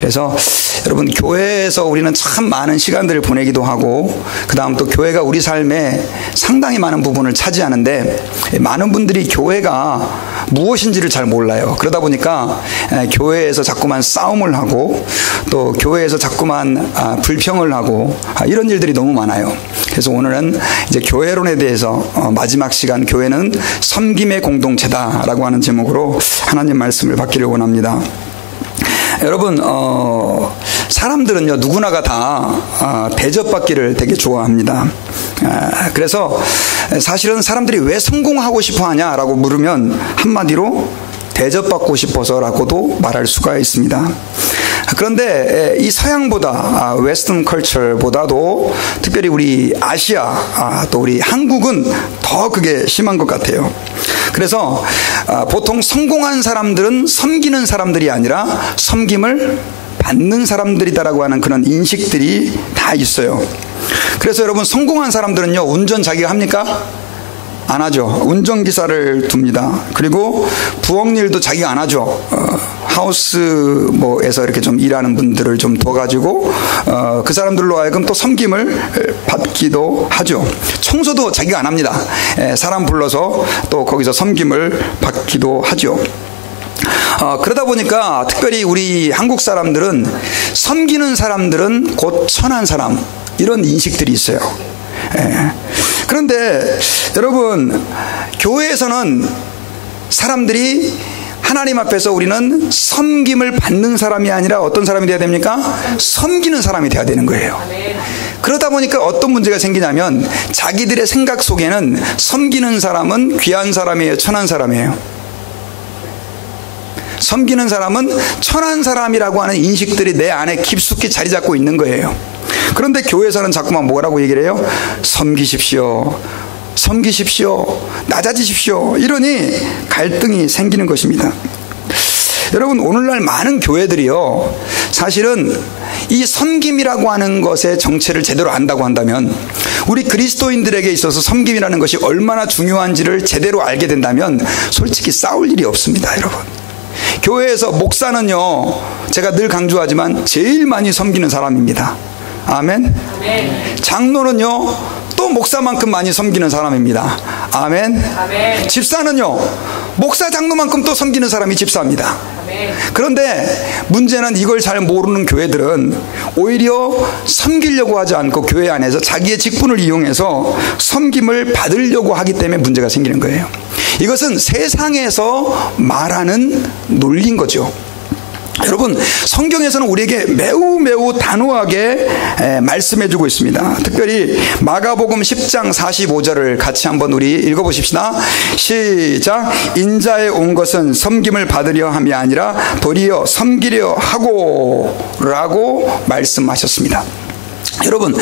그래서 여러분, 교회에서 우리는 참 많은 시간들을 보내기도 하고, 그 다음 또 교회가 우리 삶에 상당히 많은 부분을 차지하는데, 많은 분들이 교회가 무엇인지를 잘 몰라요. 그러다 보니까 교회에서 자꾸만 싸움을 하고, 또 교회에서 자꾸만 불평을 하고, 이런 일들이 너무 많아요. 그래서 오늘은 이제 교회론에 대해서 마지막 시간, 교회는 섬김의 공동체다라고 하는 제목으로 하나님 말씀을 받기를 원합니다. 여러분, 사람들은요, 누구나가 다 대접받기를 되게 좋아합니다. 그래서 사실은 사람들이 왜 성공하고 싶어 하냐라고 물으면 한마디로 대접받고 싶어서라고도 말할 수가 있습니다. 그런데 이 서양보다, 웨스턴 컬처보다도 특별히 우리 아시아, 또 우리 한국은 더 그게 심한 것 같아요. 그래서 보통 성공한 사람들은 섬기는 사람들이 아니라 섬김을 받는 사람들이다라고 하는 그런 인식들이 다 있어요. 그래서 여러분, 성공한 사람들은요, 운전 자기가 합니까? 안 하죠. 운전기사를 둡니다. 그리고 부엌 일도 자기가 안 하죠. 하우스에서 이렇게 좀 일하는 분들을 좀 둬가지고 그 사람들로 하여금 또 섬김을 받기도 하죠. 청소도 자기가 안 합니다. 사람 불러서 또 거기서 섬김을 받기도 하죠. 그러다 보니까 특별히 우리 한국 사람들은 섬기는 사람들은 곧 천한 사람, 이런 인식들이 있어요. 그런데 여러분, 교회에서는 사람들이 하나님 앞에서 우리는 섬김을 받는 사람이 아니라 어떤 사람이 돼야 됩니까? 섬기는 사람이 돼야 되는 거예요. 그러다 보니까 어떤 문제가 생기냐면, 자기들의 생각 속에는 섬기는 사람은 귀한 사람이에요, 천한 사람이에요? 섬기는 사람은 천한 사람이라고 하는 인식들이 내 안에 깊숙이 자리 잡고 있는 거예요. 그런데 교회에서는 자꾸만 뭐라고 얘기를 해요? 섬기십시오, 섬기십시오, 낮아지십시오, 이러니 갈등이 생기는 것입니다. 여러분, 오늘날 많은 교회들이요, 사실은 이 섬김이라고 하는 것의 정체를 제대로 안다고 한다면, 우리 그리스도인들에게 있어서 섬김이라는 것이 얼마나 중요한지를 제대로 알게 된다면 솔직히 싸울 일이 없습니다. 여러분, 교회에서 목사는요, 제가 늘 강조하지만 제일 많이 섬기는 사람입니다. 아멘. 장로는요, 또 목사만큼 많이 섬기는 사람입니다. 아멘. 집사는요, 목사 장로만큼 또 섬기는 사람이 집사입니다. 그런데 문제는 이걸 잘 모르는 교회들은 오히려 섬기려고 하지 않고 교회 안에서 자기의 직분을 이용해서 섬김을 받으려고 하기 때문에 문제가 생기는 거예요. 이것은 세상에서 말하는 논리인 거죠. 여러분, 성경에서는 우리에게 매우 단호하게 말씀해주고 있습니다. 특별히 마가복음 10장 45절을 같이 한번 우리 읽어보십시다. 시작. 인자에 온 것은 섬김을 받으려 함이 아니라 도리어 섬기려 하고 라고 말씀하셨습니다. 여러분,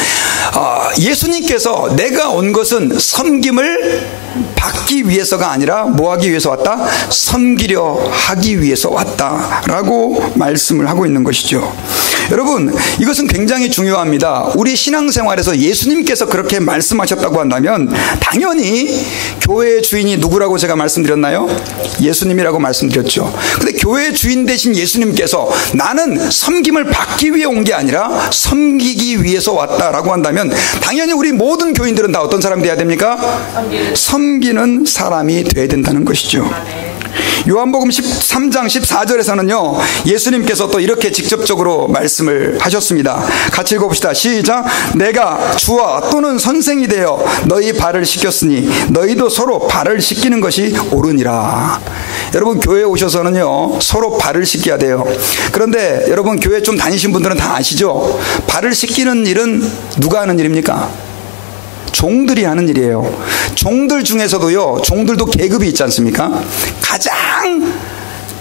예수님께서 내가 온 것은 섬김을 받기 위해서가 아니라 뭐 하기 위해서 왔다? 섬기려 하기 위해서 왔다라고 말씀을 하고 있는 것이죠. 여러분, 이것은 굉장히 중요합니다. 우리 신앙생활에서 예수님께서 그렇게 말씀하셨다고 한다면 당연히 교회의 주인이 누구라고 제가 말씀드렸나요? 예수님이라고 말씀드렸죠. 근데 교회의 주인 되신 예수님께서 나는 섬김을 받기 위해 온 게 아니라 섬기기 위해서 왔다라고 한다면 당연히 우리 모든 교인들은 다 어떤 사람이 돼야 됩니까? 섬기는 사람이 돼야 된다는 것이죠. 요한복음 13장 14절에서는요, 예수님께서 또 이렇게 직접적으로 말씀을 하셨습니다. 같이 읽어봅시다. 시작. 내가 주와 또는 선생이 되어 너희 발을 씻겼으니 너희도 서로 발을 씻기는 것이 옳으니라. 여러분, 교회에 오셔서는요, 서로 발을 씻겨야 돼요. 그런데 여러분, 교회 좀 다니신 분들은 다 아시죠? 발을 씻기는 일은 누가 하는 일입니까? 종들이 하는 일이에요. 종들 중에서도요, 종들도 계급이 있지 않습니까? 가장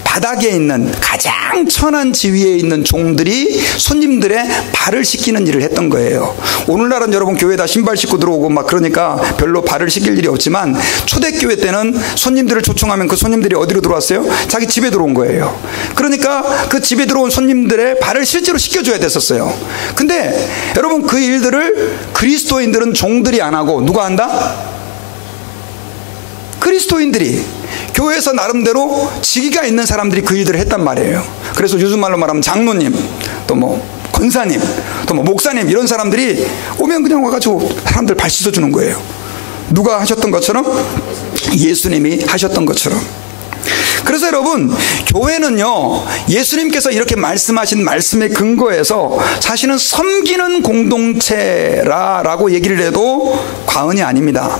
바닥에 있는, 가장 천한 지위에 있는 종들이 손님들의 발을 씻기는 일을 했던 거예요. 오늘날은 여러분, 교회에다 신발 씻고 들어오고 막 그러니까 별로 발을 씻길 일이 없지만, 초대교회 때는 손님들을 초청하면 그 손님들이 어디로 들어왔어요? 자기 집에 들어온 거예요. 그러니까 그 집에 들어온 손님들의 발을 실제로 씻겨줘야 됐었어요. 근데 여러분, 그 일들을 그리스도인들은 종들이 안 하고 누가 한다? 그리스도인들이. 교회에서 나름대로 직위가 있는 사람들이 그 일들을 했단 말이에요. 그래서 요즘 말로 말하면 장로님, 또 뭐 권사님, 또 뭐 목사님, 이런 사람들이 오면 그냥 와가지고 사람들 발 씻어주는 거예요. 누가 하셨던 것처럼? 예수님이 하셨던 것처럼. 그래서 여러분, 교회는요, 예수님께서 이렇게 말씀하신 말씀의 근거에서 사실은 섬기는 공동체라고 얘기를 해도 과언이 아닙니다.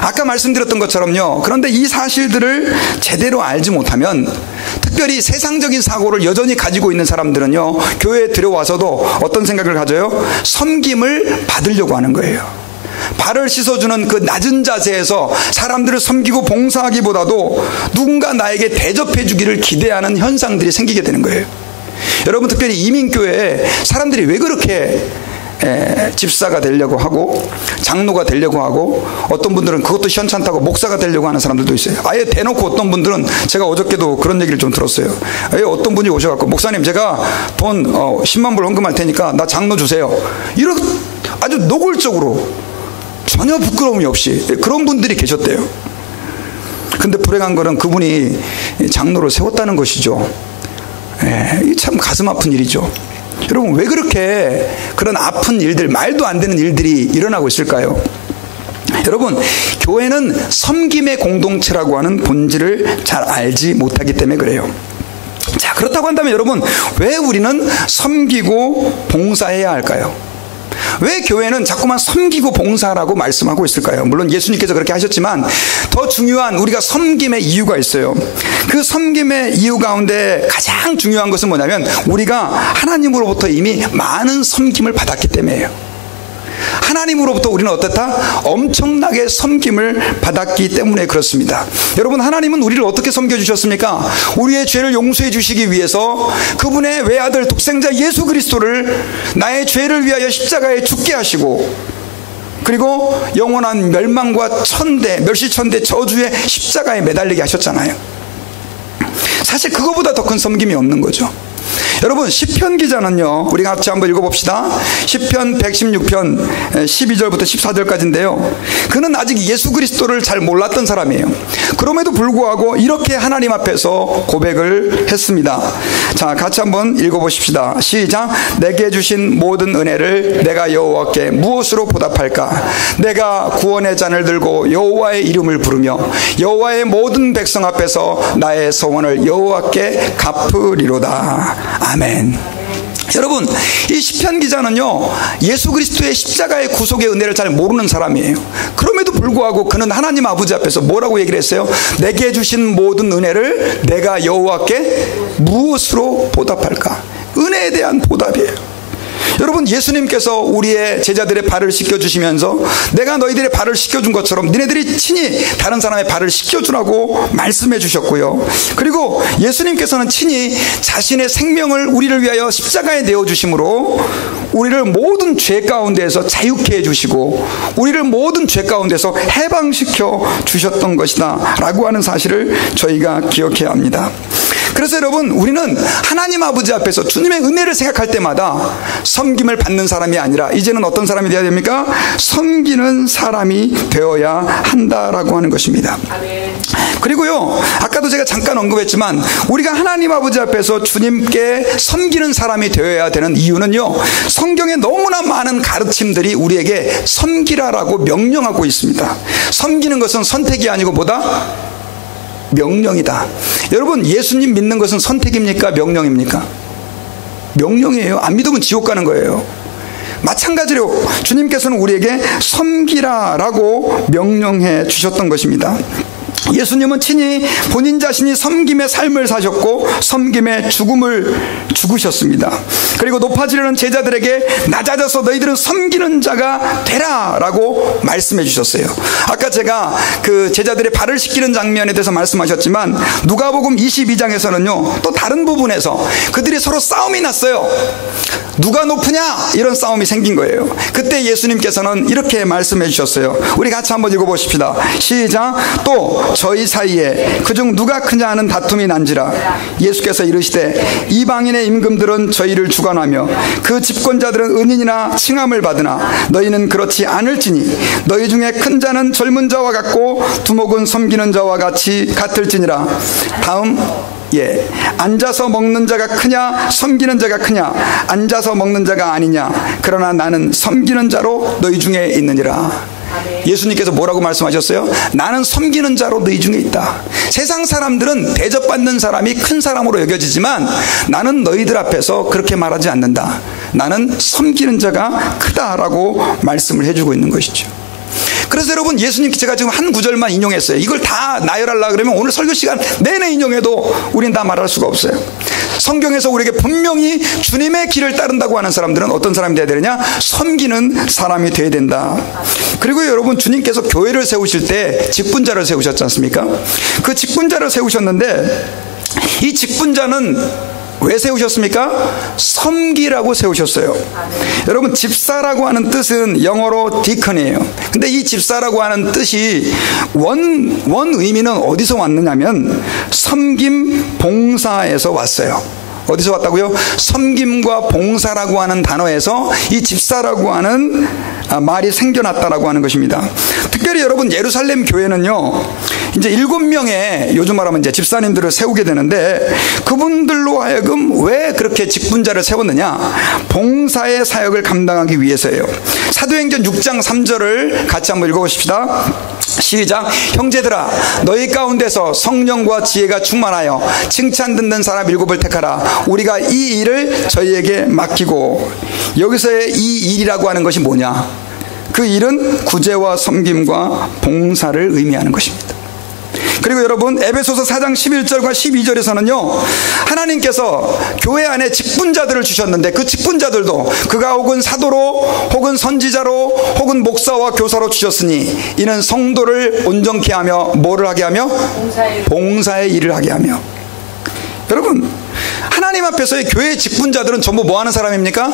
아까 말씀드렸던 것처럼요, 그런데 이 사실들을 제대로 알지 못하면, 특별히 세상적인 사고를 여전히 가지고 있는 사람들은요, 교회에 들어와서도 어떤 생각을 가져요? 섬김을 받으려고 하는 거예요. 발을 씻어주는 그 낮은 자세에서 사람들을 섬기고 봉사하기보다도 누군가 나에게 대접해 주기를 기대하는 현상들이 생기게 되는 거예요. 여러분, 특별히 이민교회에 사람들이 왜 그렇게 집사가 되려고 하고 장로가 되려고 하고, 어떤 분들은 그것도 시원찮다고 목사가 되려고 하는 사람들도 있어요. 아예 대놓고 어떤 분들은, 제가 어저께도 그런 얘기를 좀 들었어요. 아예 어떤 분이 오셔갖고, 목사님 제가 돈 10만 불 헌금할 테니까 나 장로 주세요. 이런 아주 노골적으로 전혀 부끄러움이 없이 그런 분들이 계셨대요. 근데 불행한 거는 그분이 장로를 세웠다는 것이죠. 참 가슴 아픈 일이죠. 여러분, 왜 그렇게 그런 아픈 일들, 말도 안 되는 일들이 일어나고 있을까요? 여러분, 교회는 섬김의 공동체라고 하는 본질을 잘 알지 못하기 때문에 그래요. 자, 그렇다고 한다면 여러분, 왜 우리는 섬기고 봉사해야 할까요? 왜 교회는 자꾸만 섬기고 봉사라고 말씀하고 있을까요? 물론 예수님께서 그렇게 하셨지만 더 중요한 우리가 섬김의 이유가 있어요. 그 섬김의 이유 가운데 가장 중요한 것은 뭐냐면, 우리가 하나님으로부터 이미 많은 섬김을 받았기 때문이에요. 하나님으로부터 우리는 어떻다? 엄청나게 섬김을 받았기 때문에 그렇습니다. 여러분, 하나님은 우리를 어떻게 섬겨주셨습니까? 우리의 죄를 용서해 주시기 위해서 그분의 외아들 독생자 예수 그리스도를 나의 죄를 위하여 십자가에 죽게 하시고, 그리고 영원한 멸망과 멸시천대 저주의 십자가에 매달리게 하셨잖아요. 사실 그거보다 더 큰 섬김이 없는 거죠. 여러분, 시편 기자는요, 우리가 같이 한번 읽어봅시다. 시편 116편 12절부터 14절까지인데요, 그는 아직 예수 그리스도를 잘 몰랐던 사람이에요. 그럼에도 불구하고 이렇게 하나님 앞에서 고백을 했습니다. 자, 같이 한번 읽어보십시다. 시작. 내게 주신 모든 은혜를 내가 여호와께 무엇으로 보답할까? 내가 구원의 잔을 들고 여호와의 이름을 부르며 여호와의 모든 백성 앞에서 나의 소원을 여호와께 갚으리로다. 아멘. 여러분, 이 시편 기자는요, 예수 그리스도의 십자가의 구속의 은혜를 잘 모르는 사람이에요. 그럼에도 불구하고 그는 하나님 아버지 앞에서 뭐라고 얘기를 했어요? 내게 주신 모든 은혜를 내가 여호와께 무엇으로 보답할까? 은혜에 대한 보답이에요. 여러분, 예수님께서 우리의 제자들의 발을 씻겨주시면서 내가 너희들의 발을 씻겨준 것처럼 너희들이 친히 다른 사람의 발을 씻겨주라고 말씀해 주셨고요. 그리고 예수님께서는 친히 자신의 생명을 우리를 위하여 십자가에 내어주심으로 우리를 모든 죄 가운데에서 자유케 해주시고 우리를 모든 죄 가운데서 해방시켜 주셨던 것이다 라고 하는 사실을 저희가 기억해야 합니다. 그래서 여러분, 우리는 하나님 아버지 앞에서 주님의 은혜를 생각할 때마다 섬김을 받는 사람이 아니라 이제는 어떤 사람이 되어야 됩니까? 섬기는 사람이 되어야 한다라고 하는 것입니다. 그리고요, 아까도 제가 잠깐 언급했지만 우리가 하나님 아버지 앞에서 주님께 섬기는 사람이 되어야 되는 이유는요, 성경에 너무나 많은 가르침들이 우리에게 섬기라라고 명령하고 있습니다. 섬기는 것은 선택이 아니고 뭐다? 명령이다. 여러분, 예수님 믿는 것은 선택입니까? 명령입니까? 명령이에요. 안 믿으면 지옥 가는 거예요. 마찬가지로 주님께서는 우리에게 섬기라라고 명령해 주셨던 것입니다. 예수님은 친히 본인 자신이 섬김의 삶을 사셨고 섬김의 죽음을 죽으셨습니다. 그리고 높아지려는 제자들에게 낮아져서 너희들은 섬기는 자가 되라 라고 말씀해 주셨어요. 아까 제가 그 제자들의 발을 씻기는 장면에 대해서 말씀하셨지만 누가복음 22장에서는요 또 다른 부분에서 그들이 서로 싸움이 났어요. 누가 높으냐 이런 싸움이 생긴 거예요. 그때 예수님께서는 이렇게 말씀해 주셨어요. 우리 같이 한번 읽어보십시다. 시작. 또 저희 사이에 그중 누가 크냐 하는 다툼이 난지라. 예수께서 이르시되 이방인의 임금들은 저희를 주관하며 그 집권자들은 은인이나 칭함을 받으나 너희는 그렇지 않을지니 너희 중에 큰 자는 젊은 자와 같고 두목은 섬기는 자와 같을지니라. 다음 앉아서 먹는 자가 크냐 섬기는 자가 크냐. 앉아서 먹는 자가 아니냐. 그러나 나는 섬기는 자로 너희 중에 있느니라. 예수님께서 뭐라고 말씀하셨어요? 나는 섬기는 자로 너희 중에 있다. 세상 사람들은 대접받는 사람이 큰 사람으로 여겨지지만 나는 너희들 앞에서 그렇게 말하지 않는다. 나는 섬기는 자가 크다라고 말씀을 해주고 있는 것이죠. 그래서 여러분, 예수님 제가 지금 한 구절만 인용했어요. 이걸 다 나열하려고 그러면 오늘 설교 시간 내내 인용해도 우린 다 말할 수가 없어요. 성경에서 우리에게 분명히 주님의 길을 따른다고 하는 사람들은 어떤 사람이 돼야 되느냐? 섬기는 사람이 돼야 된다. 그리고 여러분, 주님께서 교회를 세우실 때 직분자를 세우셨지 않습니까? 그 직분자를 세우셨는데 이 직분자는 왜 세우셨습니까? 섬기라고 세우셨어요. 여러분, 집사라고 하는 뜻은 영어로 디컨이에요. 근데 이 집사라고 하는 뜻이 원 의미는 어디서 왔느냐면 섬김, 봉사에서 왔어요. 어디서 왔다고요? 섬김과 봉사라고 하는 단어에서 이 집사라고 하는 말이 생겨났다라고 하는 것입니다. 특별히 여러분, 예루살렘 교회는요, 이제 7명의 요즘 말하면 이제 집사님들을 세우게 되는데 그분들로 하여금 왜 그렇게 직분자를 세웠느냐? 봉사의 사역을 감당하기 위해서예요. 사도행전 6장 3절을 같이 한번 읽어보십시다. 시작. 형제들아, 너희 가운데서 성령과 지혜가 충만하여 칭찬 듣는 사람 7을 택하라. 우리가 이 일을 저희에게 맡기고. 여기서의 이 일이라고 하는 것이 뭐냐? 그 일은 구제와 섬김과 봉사를 의미하는 것입니다. 그리고 여러분, 에베소서 4장 11절과 12절에서는요 하나님께서 교회 안에 직분자들을 주셨는데 그 직분자들도 그가 혹은 사도로 혹은 선지자로 혹은 목사와 교사로 주셨으니 이는 성도를 온전케 하며 뭐를 하게 하며? 봉사의 일을 하게 하며. 여러분, 하나님 앞에서의 교회의 직분자들은 전부 뭐 하는 사람입니까?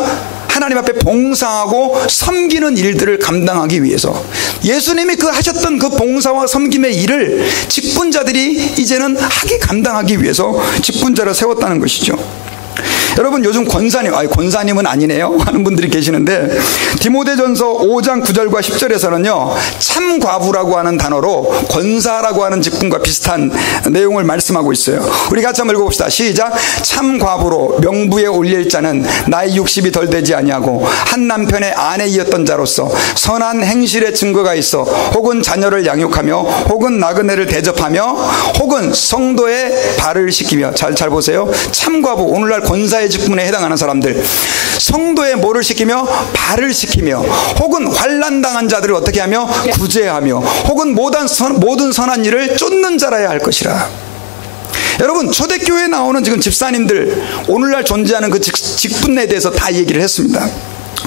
하나님 앞에 봉사하고 섬기는 일들을 감당하기 위해서 예수님이 그 하셨던 그 봉사와 섬김의 일을 직분자들이 이제는 하게 감당하기 위해서 직분자를 세웠다는 것이죠. 여러분, 요즘 권사님은 아니네요 하는 분들이 계시는데 디모데전서 5장 9절과 10절에서는요 참과부라고 하는 단어로 권사라고 하는 직분과 비슷한 내용을 말씀하고 있어요. 우리 같이 한번 읽어봅시다. 시작. 참과부로 명부에 올릴 자는 나이 60이 덜 되지 아니하고 한 남편의 아내이었던 자로서 선한 행실의 증거가 있어 혹은 자녀를 양육하며 혹은 나그네를 대접하며 혹은 성도의 발을 씻기며. 잘 보세요. 참과부, 오늘날 권사의 직분에 해당하는 사람들, 성도의 뭐를 시키며? 발을 시키며, 혹은 환난당한 자들을 어떻게 하며? 구제하며, 혹은 모든 선한 일을 쫓는 자라야 할 것이라. 여러분, 초대교회에 나오는 지금 집사님들, 오늘날 존재하는 그 직분에 대해서 다 얘기를 했습니다.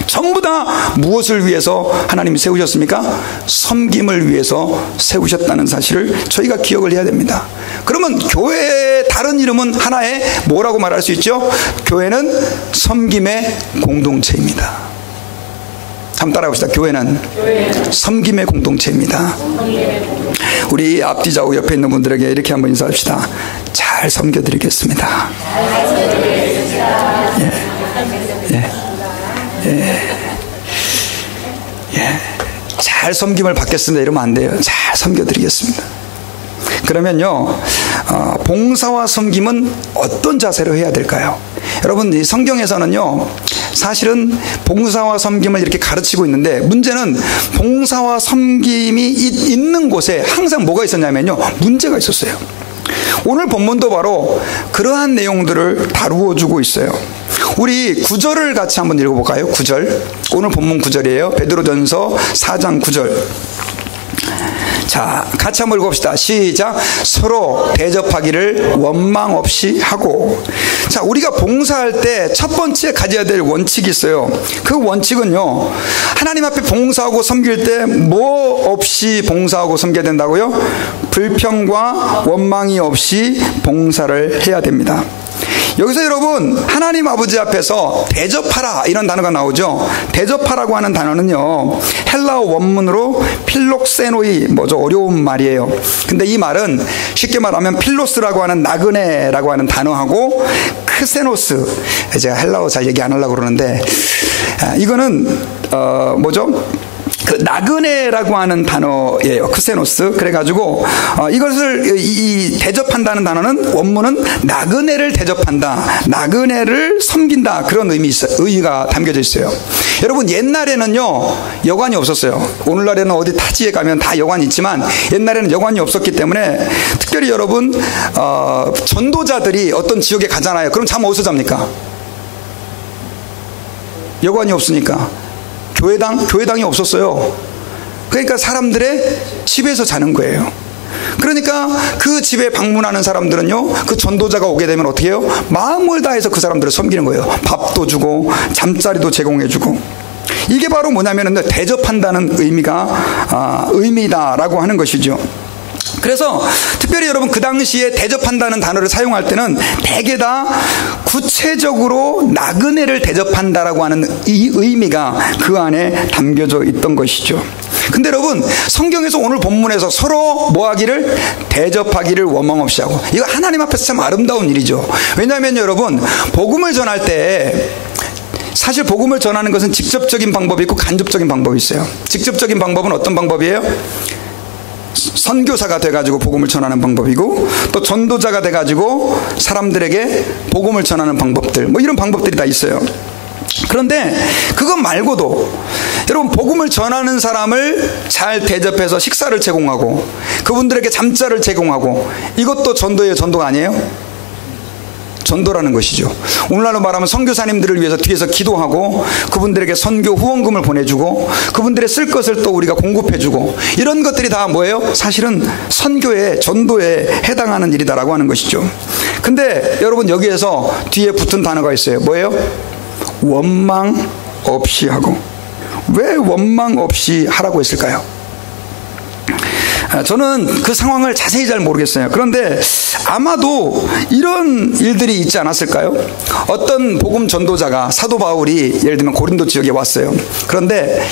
전부 다 무엇을 위해서 하나님이 세우셨습니까? 섬김을 위해서 세우셨다는 사실을 저희가 기억을 해야 됩니다. 그러면 교회의 다른 이름은 하나의 뭐라고 말할 수 있죠? 교회는 섬김의 공동체입니다. 한번 따라해봅시다. 교회는 섬김의 공동체입니다. 우리 앞뒤 좌우 옆에 있는 분들에게 이렇게 한번 인사합시다. 잘 섬겨드리겠습니다. 잘 섬김을 받겠습니다 이러면 안 돼요. 잘 섬겨드리겠습니다. 그러면요 봉사와 섬김은 어떤 자세로 해야 될까요? 여러분, 이 성경에서는요 사실은 봉사와 섬김을 이렇게 가르치고 있는데 문제는 봉사와 섬김이 있는 곳에 항상 뭐가 있었냐면요 문제가 있었어요. 오늘 본문도 바로 그러한 내용들을 다루어 주고 있어요. 우리 9절을 같이 한번 읽어볼까요? 9절. 오늘 본문 9절이에요. 베드로전서 4장 9절. 자, 같이 한번 읽어봅시다. 시작. 서로 대접하기를 원망 없이 하고. 자, 우리가 봉사할 때 첫 번째 가져야 될 원칙이 있어요. 그 원칙은요 하나님 앞에 봉사하고 섬길 때 뭐 없이 봉사하고 섬겨야 된다고요? 불평과 원망이 없이 봉사를 해야 됩니다. 여기서 여러분 하나님 아버지 앞에서 대접하라 이런 단어가 나오죠. 대접하라고 하는 단어는요, 헬라어 원문으로 필록세노이, 뭐죠, 어려운 말이에요. 근데 이 말은 쉽게 말하면 필로스라고 하는 나그네라고 하는 단어하고 크세노스, 제가 헬라어 잘 얘기 안 하려고 그러는데 이거는 뭐죠? 그 나그네라고 하는 단어예요. 크세노스. 그래가지고 이것을 이 대접한다는 단어는 원문은 나그네를 대접한다, 나그네를 섬긴다, 그런 의미가 담겨져 있어요. 여러분 옛날에는요 여관이 없었어요. 오늘날에는 어디 타지에 가면 다 여관이 있지만 옛날에는 여관이 없었기 때문에 특별히 여러분 전도자들이 어떤 지역에 가잖아요. 그럼 잠 어디서 잡니까? 여관이 없으니까 교회당이 없었어요. 그러니까 사람들의 집에서 자는 거예요. 그러니까 그 집에 방문하는 사람들은요, 그 전도자가 오게 되면 어떻게 해요? 마음을 다해서 그 사람들을 섬기는 거예요. 밥도 주고 잠자리도 제공해주고. 이게 바로 뭐냐면 대접한다는 의미다라고 하는 것이죠. 그래서 특별히 여러분 그 당시에 대접한다는 단어를 사용할 때는 대개 다 구체적으로 나그네를 대접한다라고 하는 이 의미가 그 안에 담겨져 있던 것이죠. 근데 여러분 성경에서 오늘 본문에서 서로 뭐하기를? 대접하기를 원망 없이 하고. 이거 하나님 앞에서 참 아름다운 일이죠. 왜냐하면 여러분 복음을 전할 때 사실 복음을 전하는 것은 직접적인 방법이 있고 간접적인 방법이 있어요. 직접적인 방법은 어떤 방법이에요? 선교사가 돼가지고 복음을 전하는 방법이고, 또 전도자가 돼가지고 사람들에게 복음을 전하는 방법들, 뭐 이런 방법들이 다 있어요. 그런데 그것 말고도 여러분 복음을 전하는 사람을 잘 대접해서 식사를 제공하고 그분들에게 잠자를 제공하고, 이것도 전도예요, 전도가 아니에요? 전도라는 것이죠. 오늘날로 말하면 선교사님들을 위해서 뒤에서 기도하고 그분들에게 선교 후원금을 보내주고 그분들의 쓸 것을 또 우리가 공급해주고, 이런 것들이 다 뭐예요? 사실은 선교에, 전도에 해당하는 일이다라고 하는 것이죠. 근데 여러분 여기에서 뒤에 붙은 단어가 있어요. 뭐예요? 원망 없이 하고. 왜 원망 없이 하라고 했을까요? 저는 그 상황을 자세히 잘 모르겠어요. 그런데 아마도 이런 일들이 있지 않았을까요? 어떤 복음 전도자가, 사도 바울이 예를 들면 고린도 지역에 왔어요. 그런데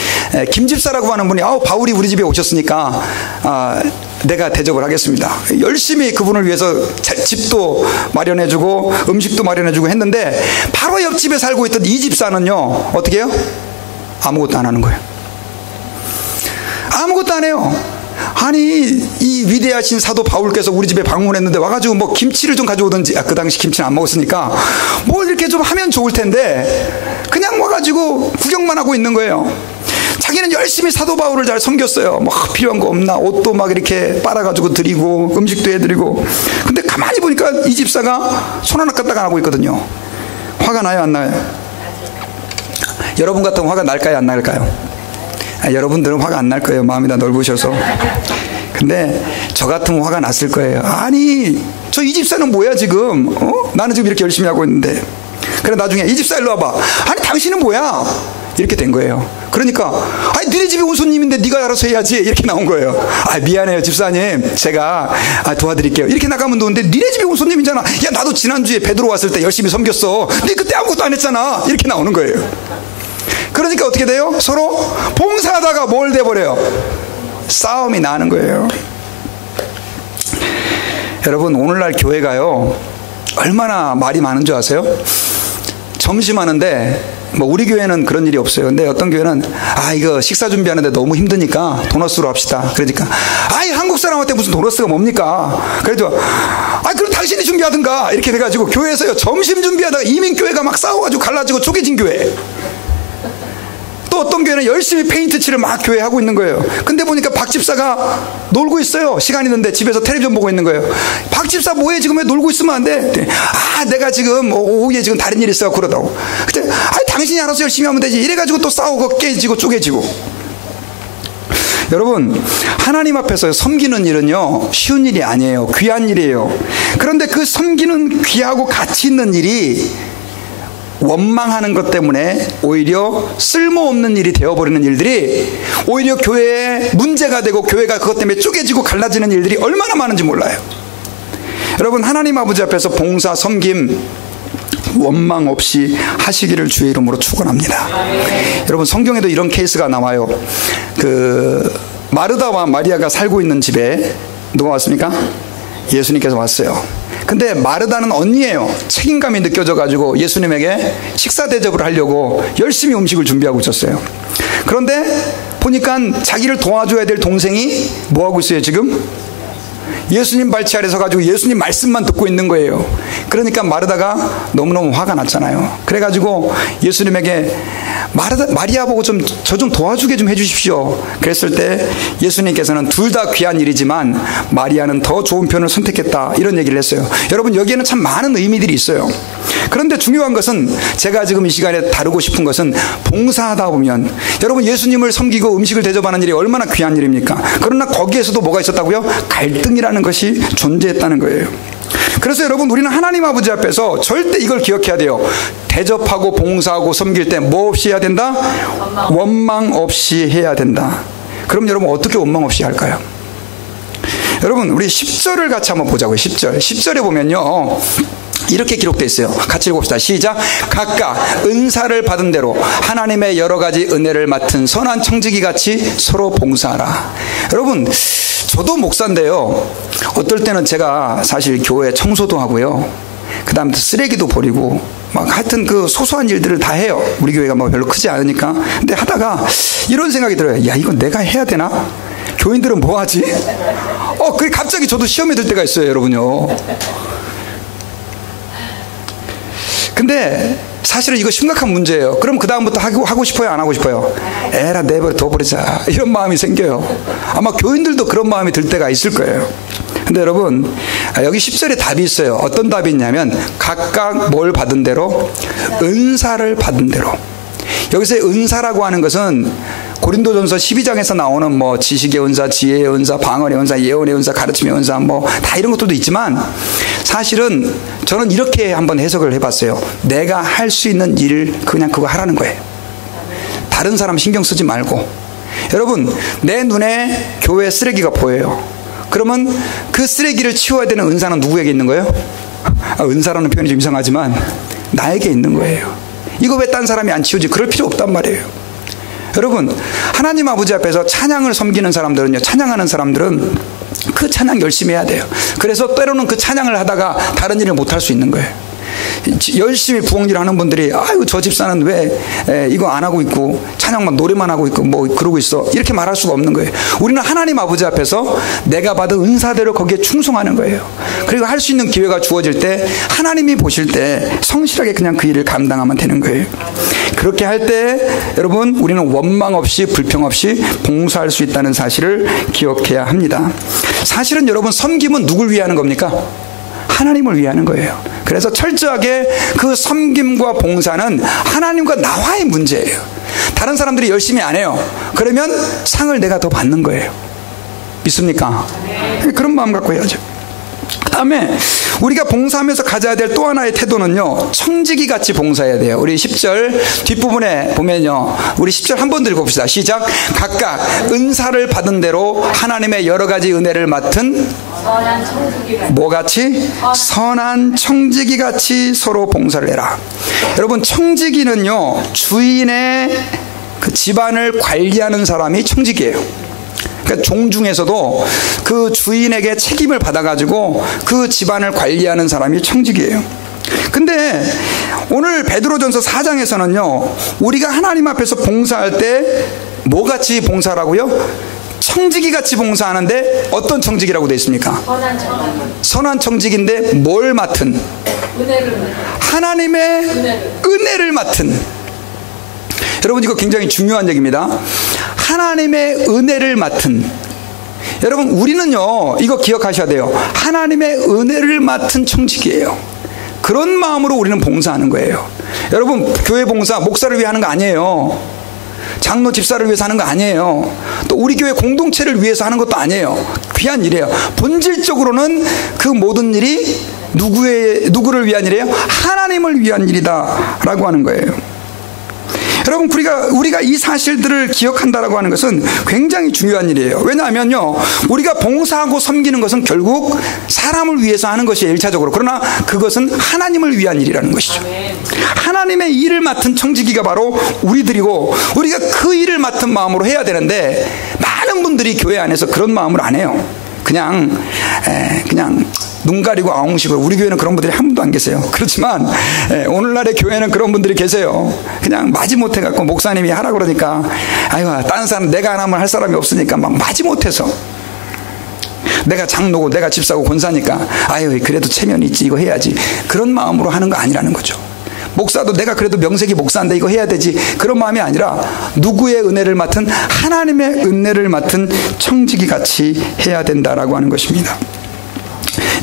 김집사라고 하는 분이 바울이 우리 집에 오셨으니까 내가 대접을 하겠습니다. 열심히 그분을 위해서 집도 마련해주고 음식도 마련해주고 했는데, 바로 옆집에 살고 있던 이 집사는요 어떻게 해요? 아무것도 안 하는 거예요. 아무것도 안 해요. 아니 이 위대하신 사도 바울께서 우리 집에 방문했는데 와가지고 뭐 김치를 좀 가져오든지, 그 당시 김치는 안 먹었으니까 뭘 이렇게 좀 하면 좋을 텐데 그냥 와가지고 구경만 하고 있는 거예요. 자기는 열심히 사도 바울을 잘 섬겼어요. 뭐 필요한 거 없나, 옷도 막 이렇게 빨아가지고 드리고 음식도 해드리고. 근데 가만히 보니까 이 집사가 손 하나 까딱 안 하고 있거든요. 화가 나요, 안 나요? 여러분 같으면 화가 날까요, 안 날까요? 여러분들은 화가 안 날 거예요. 마음이 다 넓으셔서. 근데 저 같으면 화가 났을 거예요. 아니 저 이 집사는 뭐야 지금? 나는 지금 이렇게 열심히 하고 있는데. 그래 나중에 이 집사 일로 와봐. 아니 당신은 뭐야? 이렇게 된 거예요. 그러니까 아니 니네 집에 온 손님인데 네가 알아서 해야지, 이렇게 나온 거예요. 미안해요 집사님, 제가 도와드릴게요. 이렇게 나가면 되는데 니네 집에 온 손님이잖아. 야 나도 지난주에 베드로 왔을 때 열심히 섬겼어. 네 그때 아무것도 안 했잖아. 이렇게 나오는 거예요. 그러니까 어떻게 돼요? 서로 봉사하다가 뭘 돼버려요? 싸움이 나는 거예요. 여러분 오늘날 교회가요 얼마나 말이 많은 줄 아세요? 점심하는데 뭐 우리 교회는 그런 일이 없어요. 근데 어떤 교회는 이거 식사 준비하는데 너무 힘드니까 도너스로 합시다. 그러니까 한국 사람한테 무슨 도너스가 뭡니까? 그래도 그럼 당신이 준비하든가, 이렇게 돼가지고 교회에서요 점심 준비하다가 이민교회가 막 싸워가지고 갈라지고 쪼개진 교회. 또 어떤 교회는 열심히 페인트 칠을 막 교회에 하고 있는 거예요. 근데 보니까 박 집사가 놀고 있어요. 시간 있는데 집에서 텔레비전 보고 있는 거예요. 박 집사 뭐해 지금? 왜 놀고 있으면 안 돼? 내가 지금 오후에 지금 다른 일이 있어 그러다고. 근데 당신이 알아서 열심히 하면 되지. 이래가지고 또 싸우고 깨지고 쪼개지고. 여러분 하나님 앞에서 섬기는 일은요 쉬운 일이 아니에요. 귀한 일이에요. 그런데 그 섬기는 귀하고 가치 있는 일이 원망하는 것 때문에 오히려 쓸모없는 일이 되어버리는 일들이 오히려 교회에 문제가 되고 교회가 그것 때문에 쪼개지고 갈라지는 일들이 얼마나 많은지 몰라요. 여러분 하나님 아버지 앞에서 봉사, 섬김, 원망 없이 하시기를 주의 이름으로 축원합니다. 여러분, 성경에도 이런 케이스가 나와요. 마르다와 마리아가 살고 있는 집에 누가 왔습니까? 예수님께서 왔어요. 근데 마르다는 언니예요. 책임감이 느껴져가지고 예수님에게 식사 대접을 하려고 열심히 음식을 준비하고 있었어요. 그런데 보니까 자기를 도와줘야 될 동생이 뭐하고 있어요 지금? 예수님 발치 아래 서가지고 예수님 말씀만 듣고 있는 거예요. 그러니까 마르다가 너무너무 화가 났잖아요. 그래가지고 예수님에게 마리아 보고 저 좀 도와주게 좀 해주십시오. 그랬을 때 예수님께서는 둘 다 귀한 일이지만 마리아는 더 좋은 편을 선택했다, 이런 얘기를 했어요. 여러분, 여기에는 참 많은 의미들이 있어요. 그런데 중요한 것은, 제가 지금 이 시간에 다루고 싶은 것은, 봉사하다 보면 여러분, 예수님을 섬기고 음식을 대접하는 일이 얼마나 귀한 일입니까? 그러나 거기에서도 뭐가 있었다고요? 갈등이라는 것이 존재했다는 거예요. 그래서 여러분, 우리는 하나님 아버지 앞에서 절대 이걸 기억해야 돼요. 대접하고 봉사하고 섬길 때 뭐 없이 해야 된다? 원망 없이 해야 된다. 그럼 여러분, 어떻게 원망 없이 할까요? 여러분, 우리 10절을 같이 한번 보자고요. 10절에 보면요, 이렇게 기록되어 있어요. 같이 읽어봅시다. 시작. 각각 은사를 받은 대로 하나님의 여러 가지 은혜를 맡은 선한 청지기 같이 서로 봉사하라. 여러분, 저도 목사인데요, 어떨 때는 제가 사실 교회 청소도 하고요, 그 다음에 쓰레기도 버리고 막 하여튼 그 소소한 일들을 다 해요. 우리 교회가 뭐 별로 크지 않으니까. 근데 하다가 이런 생각이 들어요. 야, 이건 내가 해야 되나? 교인들은 뭐 하지? 그게 갑자기 저도 시험에 들 때가 있어요, 여러분요. 근데 사실은 이거 심각한 문제예요. 그럼 그 다음부터 하고 싶어요, 안 하고 싶어요? 에라, 내버려 둬버리자, 이런 마음이 생겨요. 아마 교인들도 그런 마음이 들 때가 있을 거예요. 근데 여러분, 여기 10절에 답이 있어요. 어떤 답이 있냐면, 각각 뭘 받은 대로? 은사를 받은 대로. 여기서의 은사라고 하는 것은 고린도전서 12장에서 나오는 뭐 지식의 은사, 지혜의 은사, 방언의 은사, 예언의 은사, 가르침의 은사, 뭐 다 이런 것들도 있지만, 사실은 저는 이렇게 한번 해석을 해봤어요. 내가 할 수 있는 일, 그냥 그거 하라는 거예요. 다른 사람 신경 쓰지 말고. 여러분, 내 눈에 교회 쓰레기가 보여요. 그러면 그 쓰레기를 치워야 되는 은사는 누구에게 있는 거예요? 은사라는 표현이 좀 이상하지만 나에게 있는 거예요. 이거 왜 딴 사람이 안 치우지? 그럴 필요 없단 말이에요. 여러분, 하나님 아버지 앞에서 찬양을 섬기는 사람들은요, 찬양하는 사람들은 그 찬양 열심히 해야 돼요. 그래서 때로는 그 찬양을 하다가 다른 일을 못할 수 있는 거예요. 열심히 부엌일 하는 분들이, 아이고 저 집사는 왜 이거 안 하고 있고 찬양만 노래만 하고 있고 뭐 그러고 있어, 이렇게 말할 수가 없는 거예요. 우리는 하나님 아버지 앞에서 내가 받은 은사대로 거기에 충성하는 거예요. 그리고 할 수 있는 기회가 주어질 때 하나님이 보실 때 성실하게 그냥 그 일을 감당하면 되는 거예요. 그렇게 할 때 여러분, 우리는 원망 없이 불평 없이 봉사할 수 있다는 사실을 기억해야 합니다. 사실은 여러분, 섬김은 누굴 위하는 겁니까? 하나님을 위하는 거예요. 그래서 철저하게 그 섬김과 봉사는 하나님과 나와의 문제예요. 다른 사람들이 열심히 안 해요. 그러면 상을 내가 더 받는 거예요. 믿습니까? 그런 마음 갖고 해야죠. 그 다음에 우리가 봉사하면서 가져야 될 또 하나의 태도는요, 청지기 같이 봉사해야 돼요. 우리 10절 뒷부분에 보면요, 우리 10절 한 번 더 읽어봅시다. 시작. 각각 은사를 받은 대로 하나님의 여러 가지 은혜를 맡은 뭐같이? 선한 청지기 같이 서로 봉사를 해라. 여러분, 청지기는요, 주인의 그 집안을 관리하는 사람이 청지기예요. 그러니까 종 중에서도 그 주인에게 책임을 받아가지고 그 집안을 관리하는 사람이 청지기예요. 근데 오늘 베드로전서 4장에서는요, 우리가 하나님 앞에서 봉사할 때 뭐같이 봉사라고요? 청지기같이 봉사하는데, 어떤 청지기라고 되어 있습니까? 선한 청지기인데 뭘 맡은? 하나님의 은혜를 맡은. 여러분, 이거 굉장히 중요한 얘기입니다. 하나님의 은혜를 맡은. 여러분, 우리는요, 이거 기억하셔야 돼요. 하나님의 은혜를 맡은 청지기예요. 그런 마음으로 우리는 봉사하는 거예요. 여러분, 교회 봉사 목사를 위해 하는 거 아니에요. 장로 집사를 위해서 하는 거 아니에요. 또 우리 교회 공동체를 위해서 하는 것도 아니에요. 귀한 일이에요. 본질적으로는 그 모든 일이 누구를 위한 일이에요? 하나님을 위한 일이다 라고 하는 거예요. 여러분, 우리가 이 사실들을 기억한다라고 하는 것은 굉장히 중요한 일이에요. 왜냐하면요, 우리가 봉사하고 섬기는 것은 결국 사람을 위해서 하는 것이에요, 1차적으로. 그러나 그것은 하나님을 위한 일이라는 것이죠. 하나님의 일을 맡은 청지기가 바로 우리들이고, 우리가 그 일을 맡은 마음으로 해야 되는데, 많은 분들이 교회 안에서 그런 마음을 안 해요. 그냥 눈 가리고 아웅식으로. 우리 교회는 그런 분들이 한 분도 안 계세요. 그렇지만 오늘날의 교회는 그런 분들이 계세요. 그냥 마지못해 갖고 목사님이 하라 그러니까, 아이고, 다른 사람 내가 안 하면 할 사람이 없으니까 막 마지못해서, 내가 장로고 내가 집사고 권사니까 아유, 그래도 체면이 있지, 이거 해야지, 그런 마음으로 하는 거 아니라는 거죠. 목사도 내가 그래도 명색이 목사인데 이거 해야 되지, 그런 마음이 아니라 누구의 은혜를 맡은, 하나님의 은혜를 맡은 청지기 같이 해야 된다라고 하는 것입니다.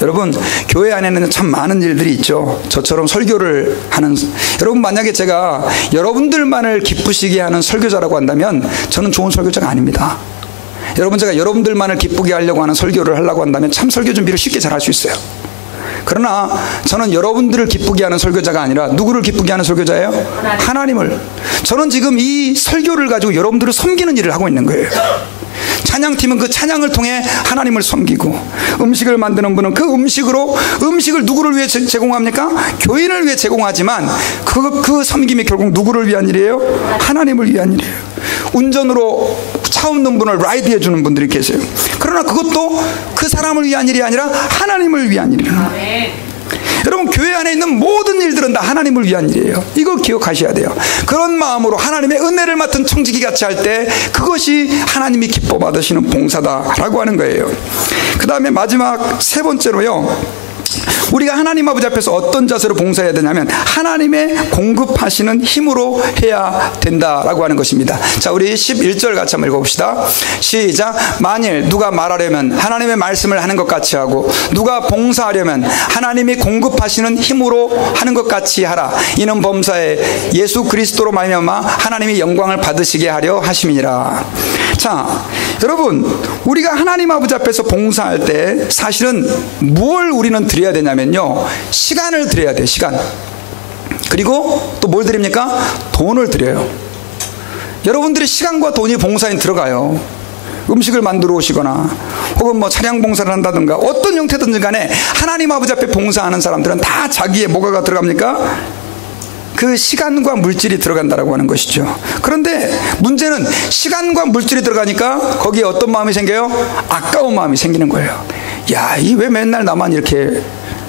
여러분, 교회 안에는 참 많은 일들이 있죠. 저처럼 설교를 하는, 여러분, 만약에 제가 여러분들만을 기쁘시게 하는 설교자라고 한다면 저는 좋은 설교자가 아닙니다. 여러분, 제가 여러분들만을 기쁘게 하려고 하는 설교를 하려고 한다면 참 설교 준비를 쉽게 잘 할 수 있어요. 그러나 저는 여러분들을 기쁘게 하는 설교자가 아니라 누구를 기쁘게 하는 설교자예요? 하나님을. 저는 지금 이 설교를 가지고 여러분들을 섬기는 일을 하고 있는 거예요. 찬양팀은 그 찬양을 통해 하나님을 섬기고, 음식을 만드는 분은 그 음식을 누구를 위해 제공합니까? 교인을 위해 제공하지만 그 섬김이 결국 누구를 위한 일이에요? 하나님을 위한 일이에요. 운전으로 차 없는 분을 라이드 해주는 분들이 계세요. 그러나 그것도 그 사람을 위한 일이 아니라 하나님을 위한 일이에요. 여러분, 교회 안에 있는 모든 일들은 다 하나님을 위한 일이에요. 이거 기억하셔야 돼요. 그런 마음으로 하나님의 은혜를 맡은 청지기 같이 할 때 그것이 하나님이 기뻐 받으시는 봉사다라고 하는 거예요. 그 다음에 마지막 세 번째로요, 우리가 하나님 아버지 앞에서 어떤 자세로 봉사해야 되냐면 하나님의 공급하시는 힘으로 해야 된다라고 하는 것입니다. 자, 우리 11절 같이 한번 읽어봅시다. 시작. 만일 누가 말하려면 하나님의 말씀을 하는 것 같이 하고, 누가 봉사하려면 하나님이 공급하시는 힘으로 하는 것 같이 하라. 이는 범사에 예수 그리스도로 말미암아 하나님이 영광을 받으시게 하려 하심이니라. 자, 여러분, 우리가 하나님 아버지 앞에서 봉사할 때 사실은 뭘 우리는 드려야 되냐면요, 시간을 드려야 돼요. 시간. 그리고 또 뭘 드립니까? 돈을 드려요. 여러분들이 시간과 돈이 봉사에 들어가요. 음식을 만들어 오시거나 혹은 뭐 차량 봉사를 한다든가 어떤 형태든지 간에 하나님 아버지 앞에 봉사하는 사람들은 다 자기의 뭐가 들어갑니까? 그 시간과 물질이 들어간다라고 하는 것이죠. 그런데 문제는 시간과 물질이 들어가니까 거기에 어떤 마음이 생겨요? 아까운 마음이 생기는 거예요. 야, 이 왜 맨날 나만 이렇게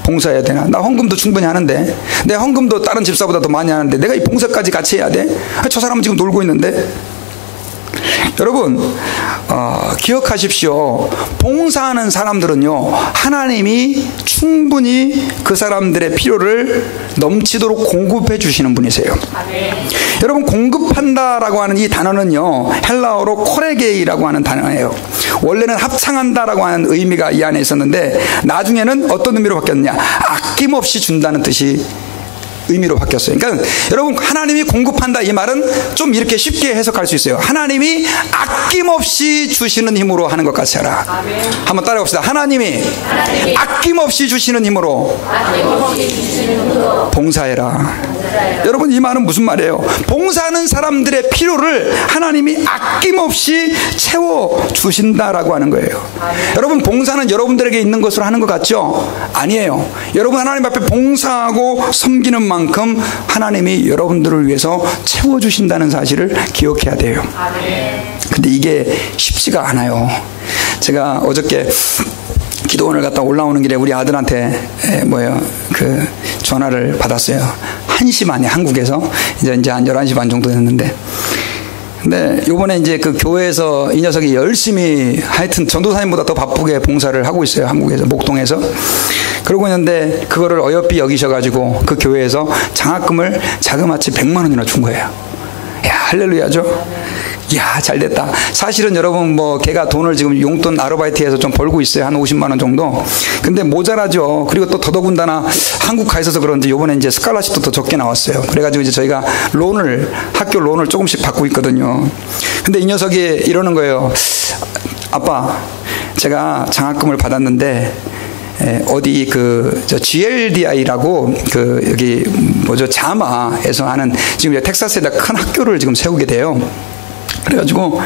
봉사해야 되나? 나 헌금도 충분히 하는데, 내 헌금도 다른 집사보다 더 많이 하는데 내가 이 봉사까지 같이 해야 돼? 저 사람은 지금 놀고 있는데. 여러분, 기억하십시오. 봉사하는 사람들은요, 하나님이 충분히 그 사람들의 필요를 넘치도록 공급해 주시는 분이세요. 여러분, 공급한다라고 하는 이 단어는요, 헬라어로 코레게이라고 하는 단어예요. 원래는 합창한다라고 하는 의미가 이 안에 있었는데 나중에는 어떤 의미로 바뀌었냐? 아낌없이 준다는 뜻이 의미로 바뀌었어요. 그러니까 여러분, 하나님이 공급한다 이 말은 좀 이렇게 쉽게 해석할 수 있어요. 하나님이 아낌없이 주시는 힘으로 하는 것 같이 하라. 아멘. 한번 따라해 봅시다. 하나님이 아낌없이 주시는 힘으로 봉사해라. 여러분, 이 말은 무슨 말이에요? 봉사하는 사람들의 필요를 하나님이 아낌없이 채워주신다라고 하는 거예요. 여러분, 봉사는 여러분들에게 있는 것으로 하는 것 같죠? 아니에요. 여러분, 하나님 앞에 봉사하고 섬기는 만큼 하나님이 여러분들을 위해서 채워주신다는 사실을 기억해야 돼요. 근데 이게 쉽지가 않아요. 제가 어저께 기도원을 갔다 올라오는 길에 우리 아들한테 그 전화를 받았어요. 1시 만에 한국에서 이제 한 11시 반 정도 됐는데, 근데 요번에 이제 그 교회에서 이 녀석이 열심히 하여튼 전도사님보다 더 바쁘게 봉사를 하고 있어요. 한국에서, 목동에서. 그러고 있는데 그거를 어여삐 여기셔가지고 그 교회에서 장학금을 자그마치 100만 원이나 준 거예요. 야, 할렐루야죠. 이야, 잘 됐다. 사실은 여러분, 걔가 돈을 지금 용돈 아르바이트해서 좀 벌고 있어요. 한 50만 원 정도. 근데 모자라죠. 그리고 또 더더군다나 한국 가 있어서 그런지 요번에 이제 스칼라십도 더 적게 나왔어요. 그래가지고 이제 저희가 학교 론을 조금씩 받고 있거든요. 근데 이 녀석이 이러는 거예요. 아빠, 제가 장학금을 받았는데 어디 저 GLDI라고 여기 뭐죠, 자마에서 하는, 지금 텍사스에다 큰 학교를 지금 세우게 돼요. 그래가지고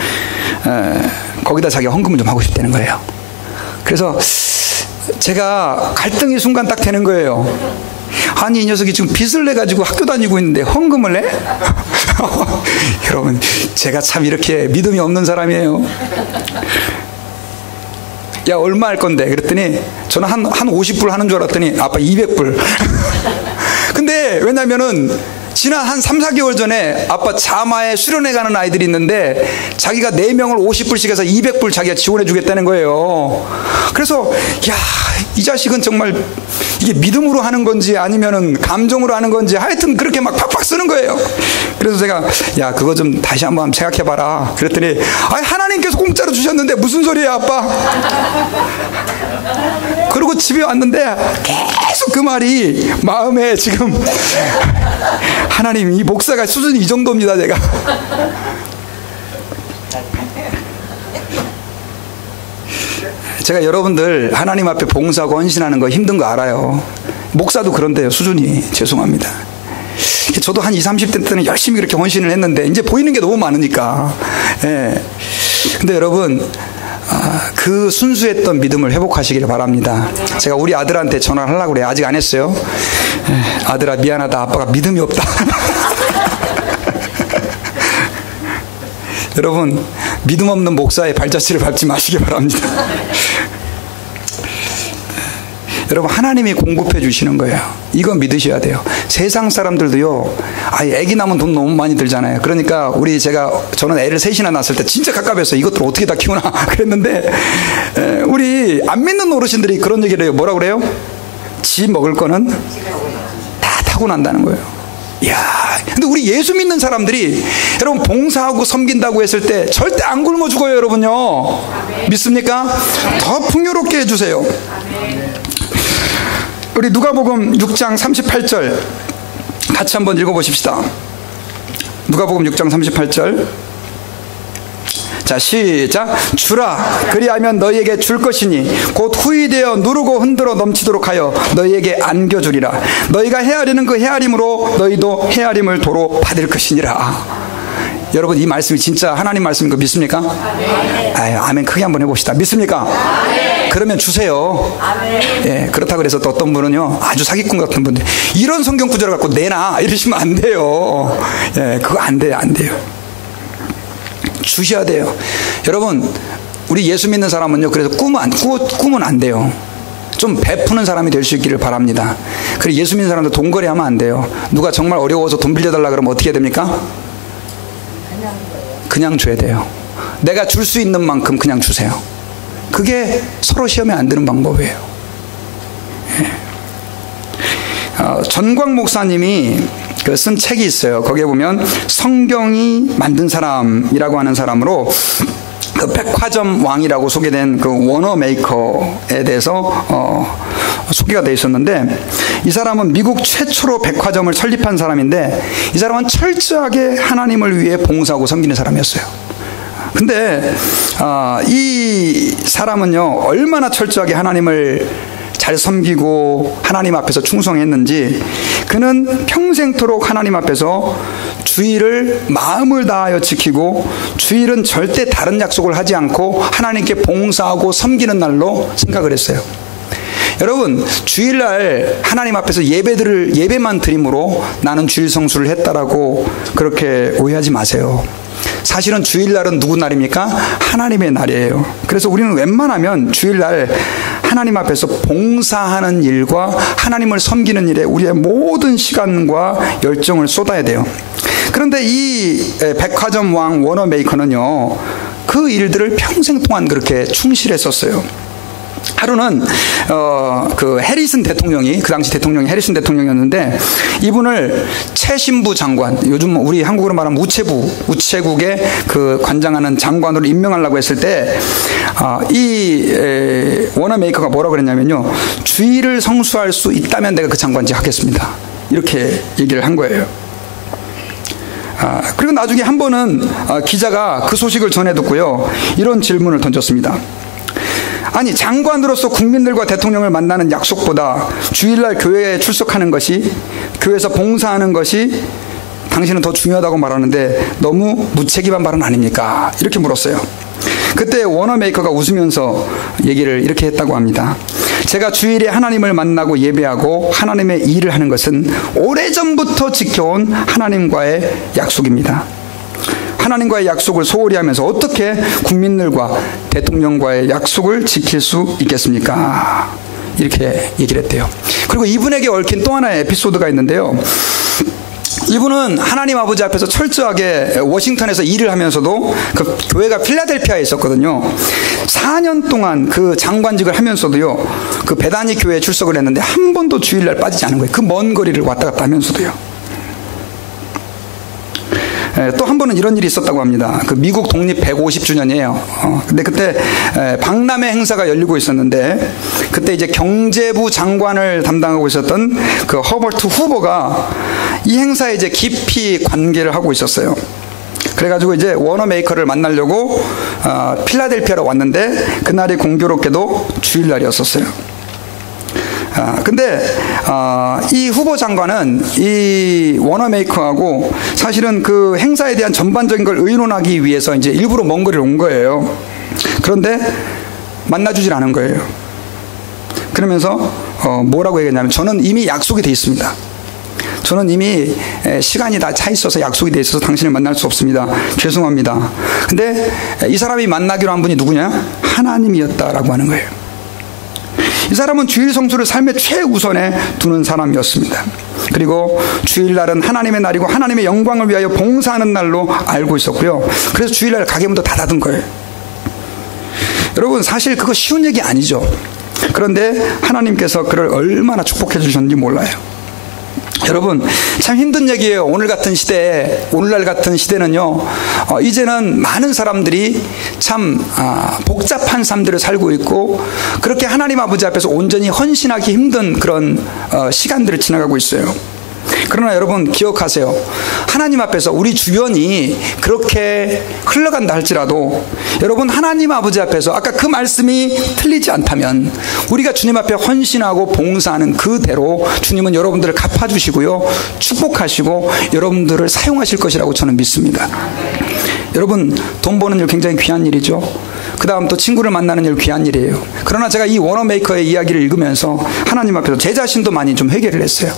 거기다 자기가 헌금을 좀 하고 싶다는 거예요. 그래서 제가 갈등의 순간 딱 되는 거예요. 아니, 이 녀석이 지금 빚을 내가지고 학교 다니고 있는데 헌금을 내? 여러분, 제가 참 이렇게 믿음이 없는 사람이에요. 야, 얼마 할 건데? 그랬더니 저는 한 50불 하는 줄 알았더니 아빠 200불. 근데 왜냐면은 지난 한 3, 4개월 전에 아빠 자마에 수련회 가는 아이들이 있는데 자기가 4명을 50불씩 해서 200불 자기가 지원해 주겠다는 거예요. 그래서 야, 이 자식은 정말 이게 믿음으로 하는 건지 아니면은 감정으로 하는 건지 하여튼 그렇게 막 팍팍 쓰는 거예요. 그래서 제가 야, 그거 좀 다시 한번 생각해 봐라. 그랬더니 아니, 하나님께서 공짜로 주셨는데 무슨 소리야, 아빠. 그리고 집에 왔는데 계속 그 말이 마음에 지금, 하나님, 이 목사가 수준이 이 정도입니다. 제가 여러분들 하나님 앞에 봉사하고 헌신하는 거 힘든 거 알아요. 목사도 그런데요, 수준이. 죄송합니다. 저도 한 20, 30대 때는 열심히 그렇게 헌신을 했는데 이제 보이는 게 너무 많으니까. 근데 여러분, 그 순수했던 믿음을 회복하시기를 바랍니다. 제가 우리 아들한테 전화를 하려고 그래요. 아직 안 했어요. 아들아, 미안하다. 아빠가 믿음이 없다. 여러분, 믿음 없는 목사의 발자취를 밟지 마시기 바랍니다. 여러분, 하나님이 공급해 주시는 거예요. 이거 믿으셔야 돼요. 세상 사람들도요, 애기 낳으면 돈 너무 많이 들잖아요. 그러니까 저는 애를 셋이나 낳았을 때 진짜 갑갑했어요. 이것들 어떻게 다 키우나 그랬는데, 우리 안 믿는 어르신들이 그런 얘기를 해요. 뭐라고 그래요? 지 먹을 거는 다 타고난다는 거예요. 이야, 근데 우리 예수 믿는 사람들이 여러분 봉사하고 섬긴다고 했을 때 절대 안 굶어 죽어요, 여러분요. 믿습니까? 더 풍요롭게 해주세요. 우리 누가복음 6장 38절 같이 한번 읽어보십시다. 누가복음 6장 38절. 자, 시작. 주라, 그리하면 너희에게 줄 것이니 곧 후히 되어 누르고 흔들어 넘치도록 하여 너희에게 안겨주리라. 너희가 헤아리는 그 헤아림으로 너희도 헤아림을 도로 받을 것이니라. 여러분, 이 말씀이 진짜 하나님 말씀인 거 믿습니까? 아멘. 아멘 크게 한번 해봅시다. 믿습니까? 아멘. 그러면 주세요. 아멘. 그렇다고 해서 또 어떤 분은요, 아주 사기꾼 같은 분들 이런 성경 구절을 갖고 내놔 이러시면 안 돼요. 그거 안 돼요. 주셔야 돼요. 여러분, 우리 예수 믿는 사람은요, 그래서 꾸면 안 돼요. 좀 베푸는 사람이 될 수 있기를 바랍니다. 그리고 예수 믿는 사람들 돈 거래하면 안 돼요. 누가 정말 어려워서 돈 빌려달라 그러면 어떻게 해야 됩니까? 그냥 줘야 돼요. 내가 줄 수 있는 만큼 그냥 주세요. 그게 서로 시험에 안 드는 방법이에요. 전광 목사님이 쓴 책이 있어요. 거기에 보면 성경이 만든 사람이라고 하는 사람으로 그 백화점 왕이라고 소개된 그 워너 메이커에 대해서 소개가 되어 있었는데, 이 사람은 미국 최초로 백화점을 설립한 사람인데 이 사람은 철저하게 하나님을 위해 봉사하고 섬기는 사람이었어요. 근데 이 사람은요, 얼마나 철저하게 하나님을 잘 섬기고 하나님 앞에서 충성했는지, 그는 평생토록 하나님 앞에서 주일을 마음을 다하여 지키고 주일은 절대 다른 약속을 하지 않고 하나님께 봉사하고 섬기는 날로 생각을 했어요. 여러분, 주일날 하나님 앞에서 예배만 드림으로 나는 주일 성수를 했다라고 그렇게 오해하지 마세요. 사실은 주일날은 누구 날입니까? 하나님의 날이에요. 그래서 우리는 웬만하면 주일날 하나님 앞에서 봉사하는 일과 하나님을 섬기는 일에 우리의 모든 시간과 열정을 쏟아야 돼요. 그런데 이 백화점 왕 워너 메이커는요, 그 일들을 평생 동안 그렇게 충실했었어요. 하루는 그 해리슨 대통령이, 그 당시 대통령이 해리슨 대통령이었는데, 이분을 최신부 장관, 요즘 우리 한국으로 말하면 우체국에 그 관장하는 장관으로 임명하려고 했을 때 이 워너 메이커가 뭐라고 그랬냐면요, 주일을 성수할 수 있다면 내가 그 장관직 하겠습니다, 이렇게 얘기를 한 거예요. 그리고 나중에 한 번은 기자가 그 소식을 전해 듣고요, 이런 질문을 던졌습니다. 아니, 장관으로서 국민들과 대통령을 만나는 약속보다 주일날 교회에 출석하는 것이, 교회에서 봉사하는 것이 당신은 더 중요하다고 말하는데 너무 무책임한 발언 아닙니까? 이렇게 물었어요. 그때 워너메이커가 웃으면서 얘기를 이렇게 했다고 합니다. 제가 주일에 하나님을 만나고 예배하고 하나님의 일을 하는 것은 오래전부터 지켜온 하나님과의 약속입니다. 하나님과의 약속을 소홀히 하면서 어떻게 국민들과 대통령과의 약속을 지킬 수 있겠습니까? 이렇게 얘기를 했대요. 그리고 이분에게 얽힌 또 하나의 에피소드가 있는데요. 이분은 하나님 아버지 앞에서 철저하게 워싱턴에서 일을 하면서도 그 교회가 필라델피아에 있었거든요. 4년 동안 그 장관직을 하면서도요, 그 베다니 교회에 출석을 했는데 한 번도 주일날 빠지지 않은 거예요. 그 먼 거리를 왔다 갔다 하면서도요. 또 한 번은 이런 일이 있었다고 합니다. 그 미국 독립 150주년이에요. 근데 그때 박람회 행사가 열리고 있었는데, 그때 이제 경제부 장관을 담당하고 있었던 그 허버트 후보가 이 행사에 이제 깊이 관계를 하고 있었어요. 그래가지고 이제 워너메이커를 만나려고 필라델피아로 왔는데 그날이 공교롭게도 주일날이었었어요. 근데 이 후보 장관은 이 워너메이커하고 사실은 그 행사에 대한 전반적인 걸 의논하기 위해서 이제 일부러 먼 거리를 온 거예요. 그런데 만나주질 않은 거예요. 그러면서 뭐라고 얘기했냐면, 저는 이미 약속이 돼 있습니다. 저는 이미 시간이 다 차 있어서 약속이 돼 있어서 당신을 만날 수 없습니다. 죄송합니다. 근데 이 사람이 만나기로 한 분이 누구냐? 하나님이었다라고 하는 거예요. 이 사람은 주일 성수를 삶의 최우선에 두는 사람이었습니다. 그리고 주일날은 하나님의 날이고 하나님의 영광을 위하여 봉사하는 날로 알고 있었고요. 그래서 주일날 가게문도 닫아둔 거예요. 여러분, 사실 그거 쉬운 얘기 아니죠. 그런데 하나님께서 그를 얼마나 축복해 주셨는지 몰라요. 여러분, 참 힘든 얘기예요. 오늘날 같은 시대는요, 이제는 많은 사람들이 참 복잡한 삶들을 살고 있고, 그렇게 하나님 아버지 앞에서 온전히 헌신하기 힘든 그런 시간들을 지나가고 있어요. 그러나 여러분 기억하세요. 하나님 앞에서 우리 주변이 그렇게 흘러간다 할지라도, 여러분 하나님 아버지 앞에서 아까 그 말씀이 틀리지 않다면 우리가 주님 앞에 헌신하고 봉사하는 그대로 주님은 여러분들을 갚아주시고요, 축복하시고 여러분들을 사용하실 것이라고 저는 믿습니다. 여러분, 돈 버는 일 굉장히 귀한 일이죠. 그 다음 또 친구를 만나는 일 귀한 일이에요. 그러나 제가 이 워너메이커의 이야기를 읽으면서 하나님 앞에서 제 자신도 많이 좀 회개를 했어요.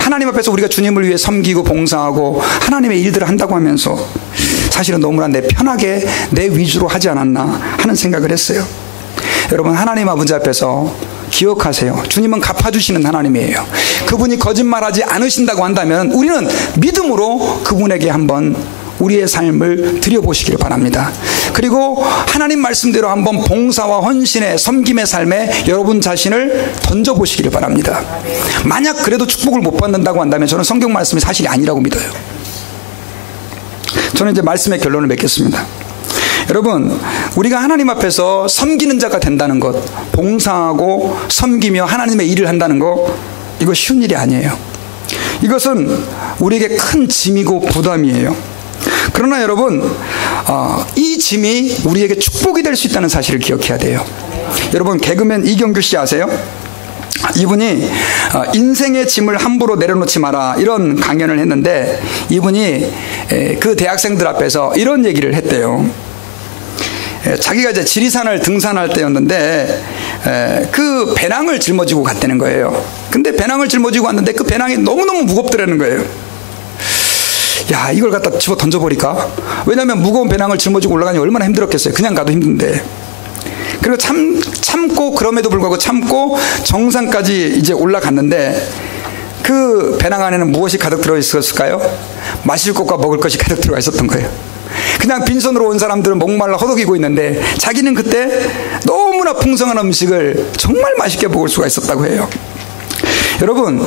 하나님 앞에서 우리가 주님을 위해 섬기고 봉사하고 하나님의 일들을 한다고 하면서 사실은 너무나 내 편하게 내 위주로 하지 않았나 하는 생각을 했어요. 여러분, 하나님 아버지 앞에서 기억하세요. 주님은 갚아주시는 하나님이에요. 그분이 거짓말하지 않으신다고 한다면 우리는 믿음으로 그분에게 한번 우리의 삶을 드려보시길 바랍니다. 그리고 하나님 말씀대로 한번 봉사와 헌신의 섬김의 삶에 여러분 자신을 던져보시기를 바랍니다. 만약 그래도 축복을 못 받는다고 한다면 저는 성경 말씀이 사실이 아니라고 믿어요. 저는 이제 말씀의 결론을 맺겠습니다. 여러분, 우리가 하나님 앞에서 섬기는 자가 된다는 것, 봉사하고 섬기며 하나님의 일을 한다는 것, 이거 쉬운 일이 아니에요. 이것은 우리에게 큰 짐이고 부담이에요. 그러나 여러분, 이 짐이 우리에게 축복이 될 수 있다는 사실을 기억해야 돼요. 여러분, 개그맨 이경규 씨 아세요? 이분이 인생의 짐을 함부로 내려놓지 마라, 이런 강연을 했는데, 이분이 그 대학생들 앞에서 이런 얘기를 했대요. 자기가 이제 지리산을 등산할 때였는데 그 배낭을 짊어지고 갔다는 거예요. 근데 배낭을 짊어지고 왔는데 그 배낭이 너무너무 무겁더라는 거예요. 야, 이걸 갖다 집어 던져버릴까? 왜냐하면 무거운 배낭을 짊어지고 올라가니 얼마나 힘들었겠어요. 그냥 가도 힘든데. 그리고 참고, 그럼에도 불구하고 참고 정상까지 이제 올라갔는데 그 배낭 안에는 무엇이 가득 들어있었을까요? 마실 것과 먹을 것이 가득 들어가 있었던 거예요. 그냥 빈손으로 온 사람들은 목말라 허덕이고 있는데 자기는 그때 너무나 풍성한 음식을 정말 맛있게 먹을 수가 있었다고 해요. 여러분,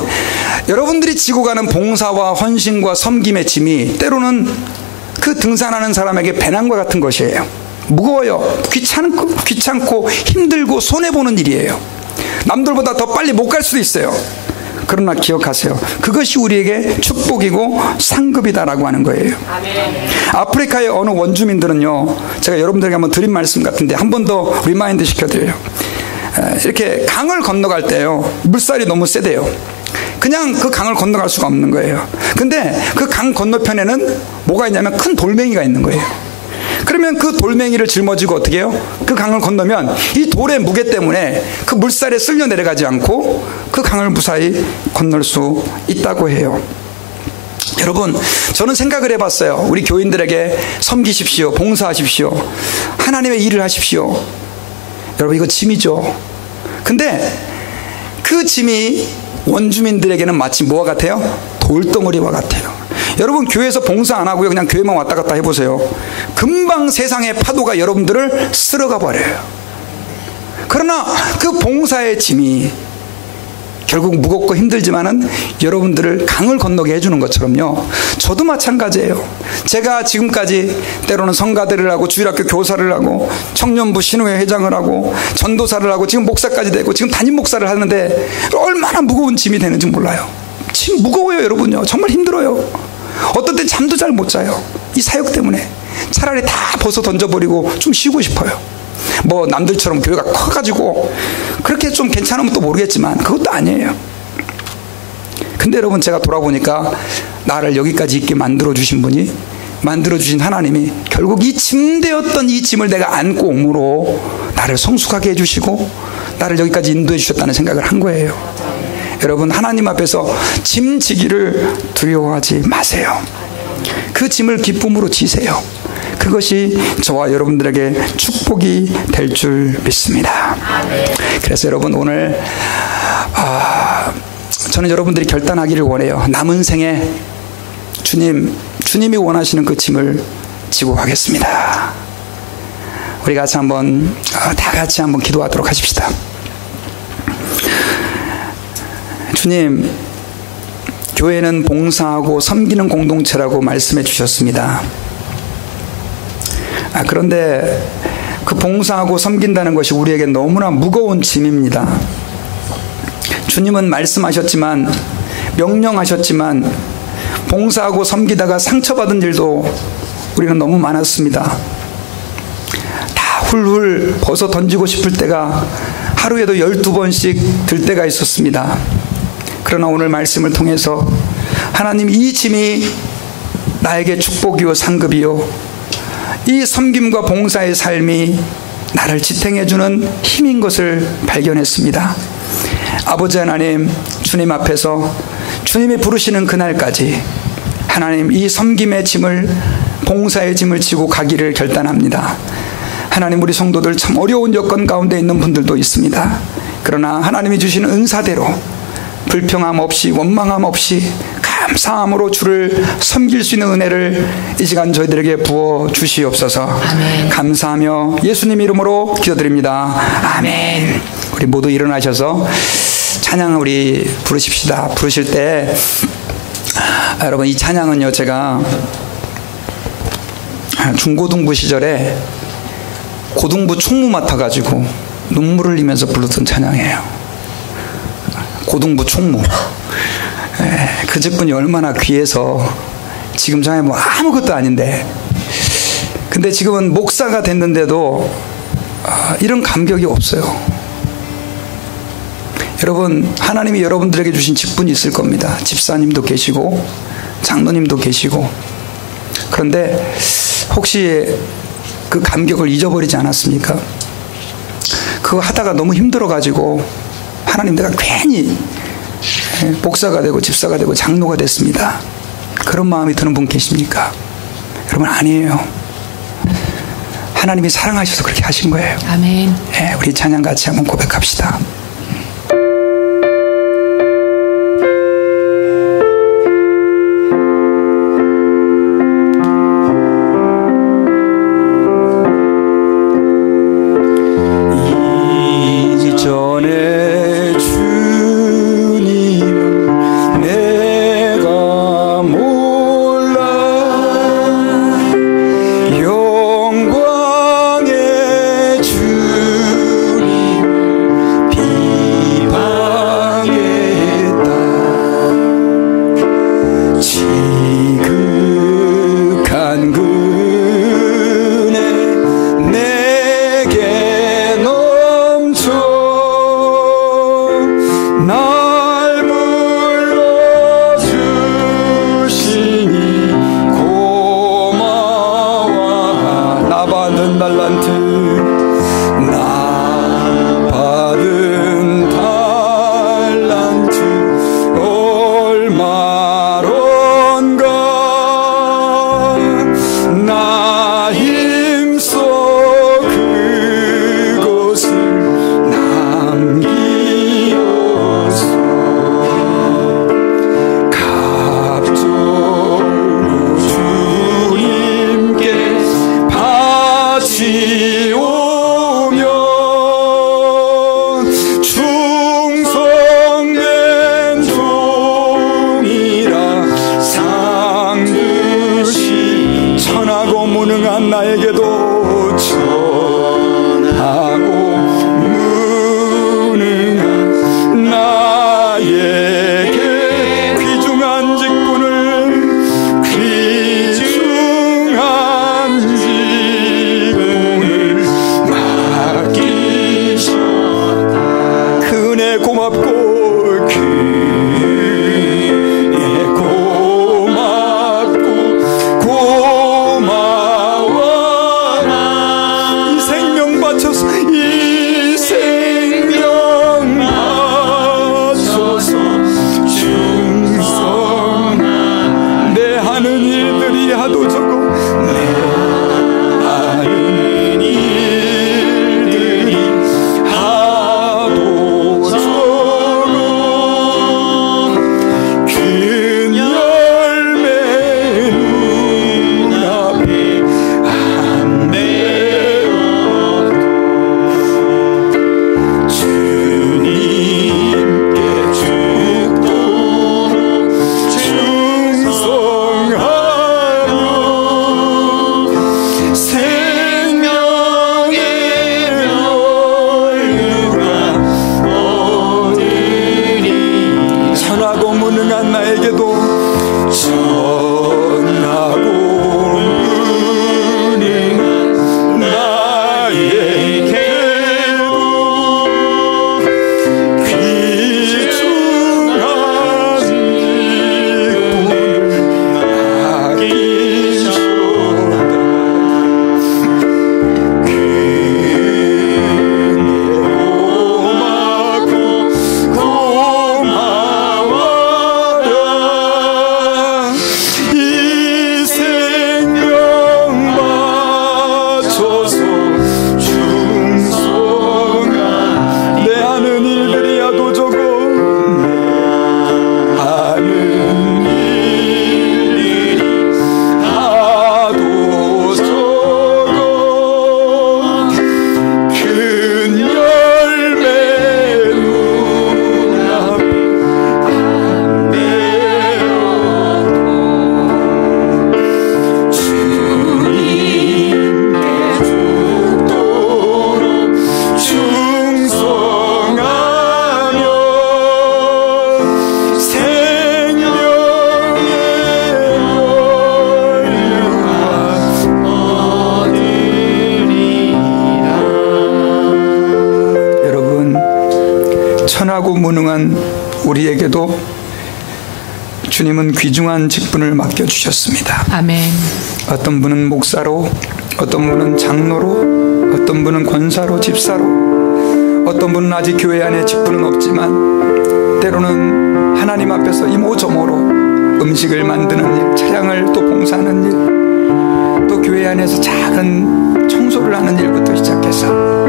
여러분들이 지고 가는 봉사와 헌신과 섬김의 짐이 때로는 그 등산하는 사람에게 배낭과 같은 것이에요. 무거워요. 귀찮고 힘들고 손해보는 일이에요. 남들보다 더 빨리 못 갈 수도 있어요. 그러나 기억하세요. 그것이 우리에게 축복이고 상급이다라고 하는 거예요. 아프리카의 어느 원주민들은요, 제가 여러분들에게 한번 드린 말씀 같은데 한 번 더 리마인드 시켜드려요. 이렇게 강을 건너갈 때요, 물살이 너무 세대요. 그냥 그 강을 건너갈 수가 없는 거예요. 근데 그 강 건너편에는 뭐가 있냐면 큰 돌멩이가 있는 거예요. 그러면 그 돌멩이를 짊어지고 어떻게 해요? 그 강을 건너면 이 돌의 무게 때문에 그 물살에 쓸려 내려가지 않고 그 강을 무사히 건널 수 있다고 해요. 여러분, 저는 생각을 해봤어요. 우리 교인들에게 섬기십시오, 봉사하십시오, 하나님의 일을 하십시오. 여러분, 이거 짐이죠. 근데 그 짐이 원주민들에게는 마치 뭐와 같아요? 돌덩어리와 같아요. 여러분, 교회에서 봉사 안 하고요, 그냥 교회만 왔다 갔다 해보세요. 금방 세상의 파도가 여러분들을 쓸어가 버려요. 그러나 그 봉사의 짐이 결국 무겁고 힘들지만은 여러분들을 강을 건너게 해주는 것처럼요, 저도 마찬가지예요. 제가 지금까지 때로는 성가대를 하고 주일학교 교사를 하고 청년부 신우회 회장을 하고 전도사를 하고 지금 목사까지 되고 지금 담임 목사를 하는데 얼마나 무거운 짐이 되는지 몰라요. 짐 무거워요, 여러분요. 정말 힘들어요. 어떤 때 잠도 잘 못 자요. 이 사역 때문에. 차라리 다 벗어 던져버리고 좀 쉬고 싶어요. 뭐 남들처럼 교회가 커가지고 그렇게 좀 괜찮으면 또 모르겠지만 그것도 아니에요. 근데 여러분, 제가 돌아보니까 나를 여기까지 있게 만들어주신 분이, 만들어주신 하나님이 결국 이 짐되었던 이 짐을 내가 안고 옴으로 나를 성숙하게 해주시고 나를 여기까지 인도해 주셨다는 생각을 한 거예요. 여러분, 하나님 앞에서 짐 지기를 두려워하지 마세요. 그 짐을 기쁨으로 지세요. 그것이 저와 여러분들에게 축복이 될 줄 믿습니다. 그래서 여러분, 오늘 저는 여러분들이 결단하기를 원해요. 남은 생에 주님이 원하시는 그 짐을 지고 가겠습니다. 우리 같이 한번 다 같이 한번 기도하도록 하십시다. 주님, 교회는 봉사하고 섬기는 공동체라고 말씀해 주셨습니다. 그런데 그 봉사하고 섬긴다는 것이 우리에게 너무나 무거운 짐입니다. 주님은 말씀하셨지만, 명령하셨지만, 봉사하고 섬기다가 상처받은 일도 우리는 너무 많았습니다. 다 훌훌 벗어 던지고 싶을 때가 하루에도 12번씩 들 때가 있었습니다. 그러나 오늘 말씀을 통해서 하나님, 이 짐이 나에게 축복이요 상급이요, 이 섬김과 봉사의 삶이 나를 지탱해주는 힘인 것을 발견했습니다. 아버지 하나님, 주님 앞에서 주님이 부르시는 그날까지 하나님, 이 섬김의 짐을, 봉사의 짐을 지고 가기를 결단합니다. 하나님, 우리 성도들 참 어려운 여건 가운데 있는 분들도 있습니다. 그러나 하나님이 주시는 은사대로 불평함 없이 원망함 없이 감사함으로 주를 섬길 수 있는 은혜를 이 시간 저희들에게 부어 주시옵소서. 아멘. 감사하며 예수님 이름으로 기도드립니다. 아멘. 우리 모두 일어나셔서 찬양 우리 부르십시다. 부르실 때 여러분, 이 찬양은요, 제가 중고등부 시절에 고등부 총무 맡아가지고 눈물을 흘리면서 불렀던 찬양이에요. 고등부 총무. 그 직분이 얼마나 귀해서 지금 저에 뭐 아무것도 아닌데, 근데 지금은 목사가 됐는데도 이런 감격이 없어요. 여러분, 하나님이 여러분들에게 주신 직분이 있을 겁니다. 집사님도 계시고 장로님도 계시고. 그런데 혹시 그 감격을 잊어버리지 않았습니까? 그거 하다가 너무 힘들어가지고 하나님, 내가 괜히 목사가 되고 집사가 되고 장로가 됐습니다, 그런 마음이 드는 분 계십니까? 여러분, 아니에요. 하나님이 사랑하셔서 그렇게 하신 거예요. 아멘. 네, 우리 찬양 같이 한번 고백합시다. 영광의 주님 천하고 무능한 나에게도 천하고 무능한 나에게 귀중한 직분을 맡기셨다. 그 은혜 고맙고 선하고 무능한 우리에게도 주님은 귀중한 직분을 맡겨주셨습니다. 아멘. 어떤 분은 목사로, 어떤 분은 장로로, 어떤 분은 권사로, 집사로, 어떤 분은 아직 교회 안에 직분은 없지만 때로는 하나님 앞에서 이모저모로 음식을 만드는 일, 차량을 또 봉사하는 일, 또 교회 안에서 작은 청소를 하는 일부터 시작해서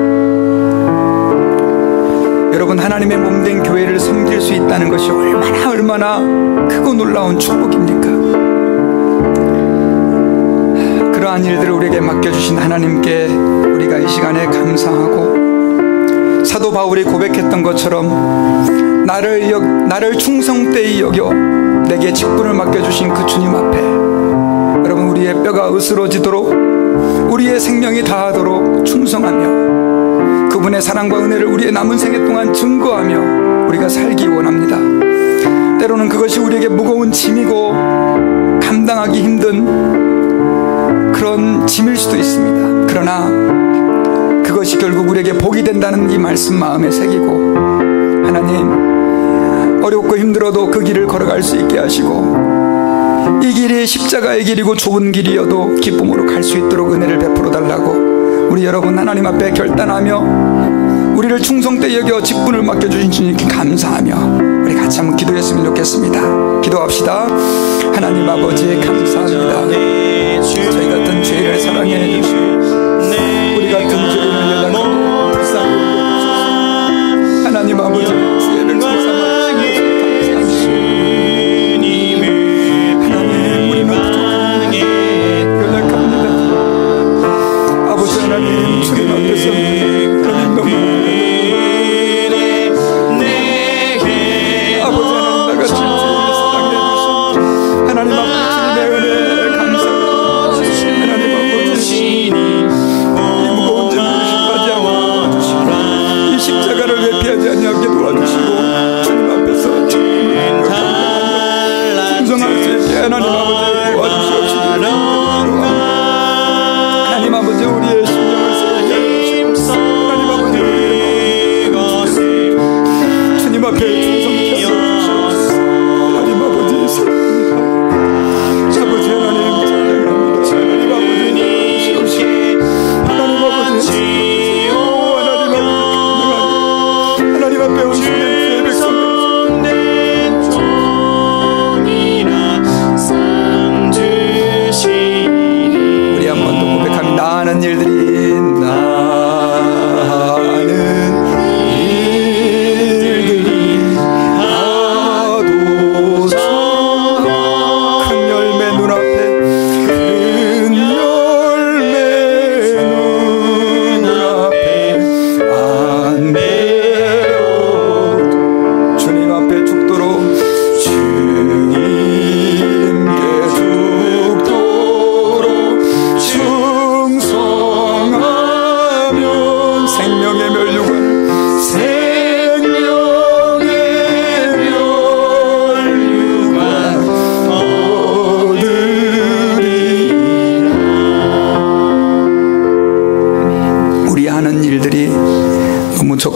여러분, 하나님의 몸된 교회를 섬길 수 있다는 것이 얼마나 크고 놀라운 축복입니까? 그러한 일들을 우리에게 맡겨주신 하나님께 우리가 이 시간에 감사하고, 사도 바울이 고백했던 것처럼 나를 충성되이 여겨 내게 직분을 맡겨주신 그 주님 앞에 여러분, 우리의 뼈가 으스러지도록, 우리의 생명이 다하도록 충성하며 그분의 사랑과 은혜를 우리의 남은 생애 동안 증거하며 우리가 살기 원합니다. 때로는 그것이 우리에게 무거운 짐이고 감당하기 힘든 그런 짐일 수도 있습니다. 그러나 그것이 결국 우리에게 복이 된다는 이 말씀 마음에 새기고, 하나님, 어렵고 힘들어도 그 길을 걸어갈 수 있게 하시고, 이 길이 십자가의 길이고 좁은 길이어도 기쁨으로 갈 수 있도록 은혜를 베풀어 달라고 우리 여러분 하나님 앞에 결단하며 우리를 충성되이 여겨 직분을 맡겨주신 주님께 감사하며 우리 같이 한번 기도했으면 좋겠습니다. 기도합시다. 하나님 아버지, 감사합니다. 저희 같은 죄를 사랑해 주시고 우리 같은 죄인을 연락하고 불쌍히 여겨주셔서 하나님 아버지, 죄를 청산하시고 하나님, 주님 앞에서 하나님 너무 아버지, 하나님 나같이 주님을 사랑해 주신 하나님 앞에 주님의 은혜에 감사합니다.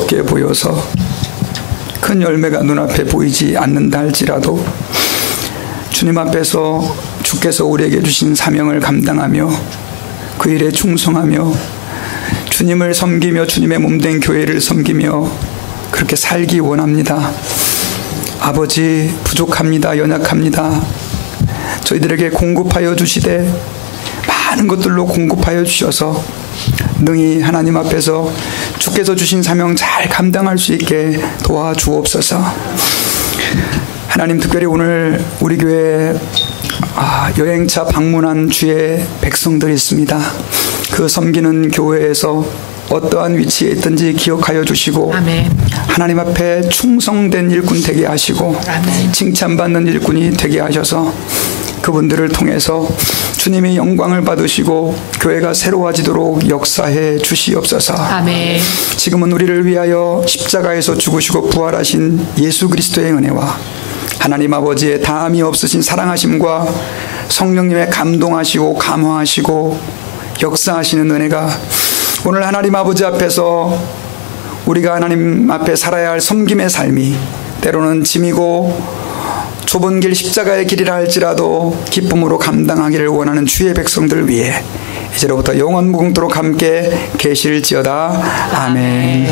어렵게 보여서 큰 열매가 눈앞에 보이지 않는다 할지라도 주님 앞에서 주께서 우리에게 주신 사명을 감당하며 그 일에 충성하며 주님을 섬기며 주님의 몸된 교회를 섬기며 그렇게 살기 원합니다. 아버지, 부족합니다. 연약합니다. 저희들에게 공급하여 주시되 많은 것들로 공급하여 주셔서 능히 하나님 앞에서 주께서 주신 사명 잘 감당할 수 있게 도와주옵소서. 하나님, 특별히 오늘 우리 교회에 여행차 방문한 주의 백성들이 있습니다. 그 섬기는 교회에서 어떠한 위치에 있든지 기억하여 주시고 아멘. 하나님 앞에 충성된 일꾼 되게 하시고 아멘. 칭찬받는 일꾼이 되게 하셔서 그분들을 통해서 주님의 영광을 받으시고 교회가 새로워지도록 역사해 주시옵소서. 아멘. 지금은 우리를 위하여 십자가에서 죽으시고 부활하신 예수 그리스도의 은혜와 하나님 아버지의 다함이 없으신 사랑하심과 성령님의 감동하시고 감화하시고 역사하시는 은혜가 오늘 하나님 아버지 앞에서 우리가 하나님 앞에 살아야 할 섬김의 삶이 때로는 짐이고 좁은 길 십자가의 길이라 할지라도 기쁨으로 감당하기를 원하는 주의 백성들 위해 이제로부터 영원 무궁토록 함께 계실지어다. 아멘.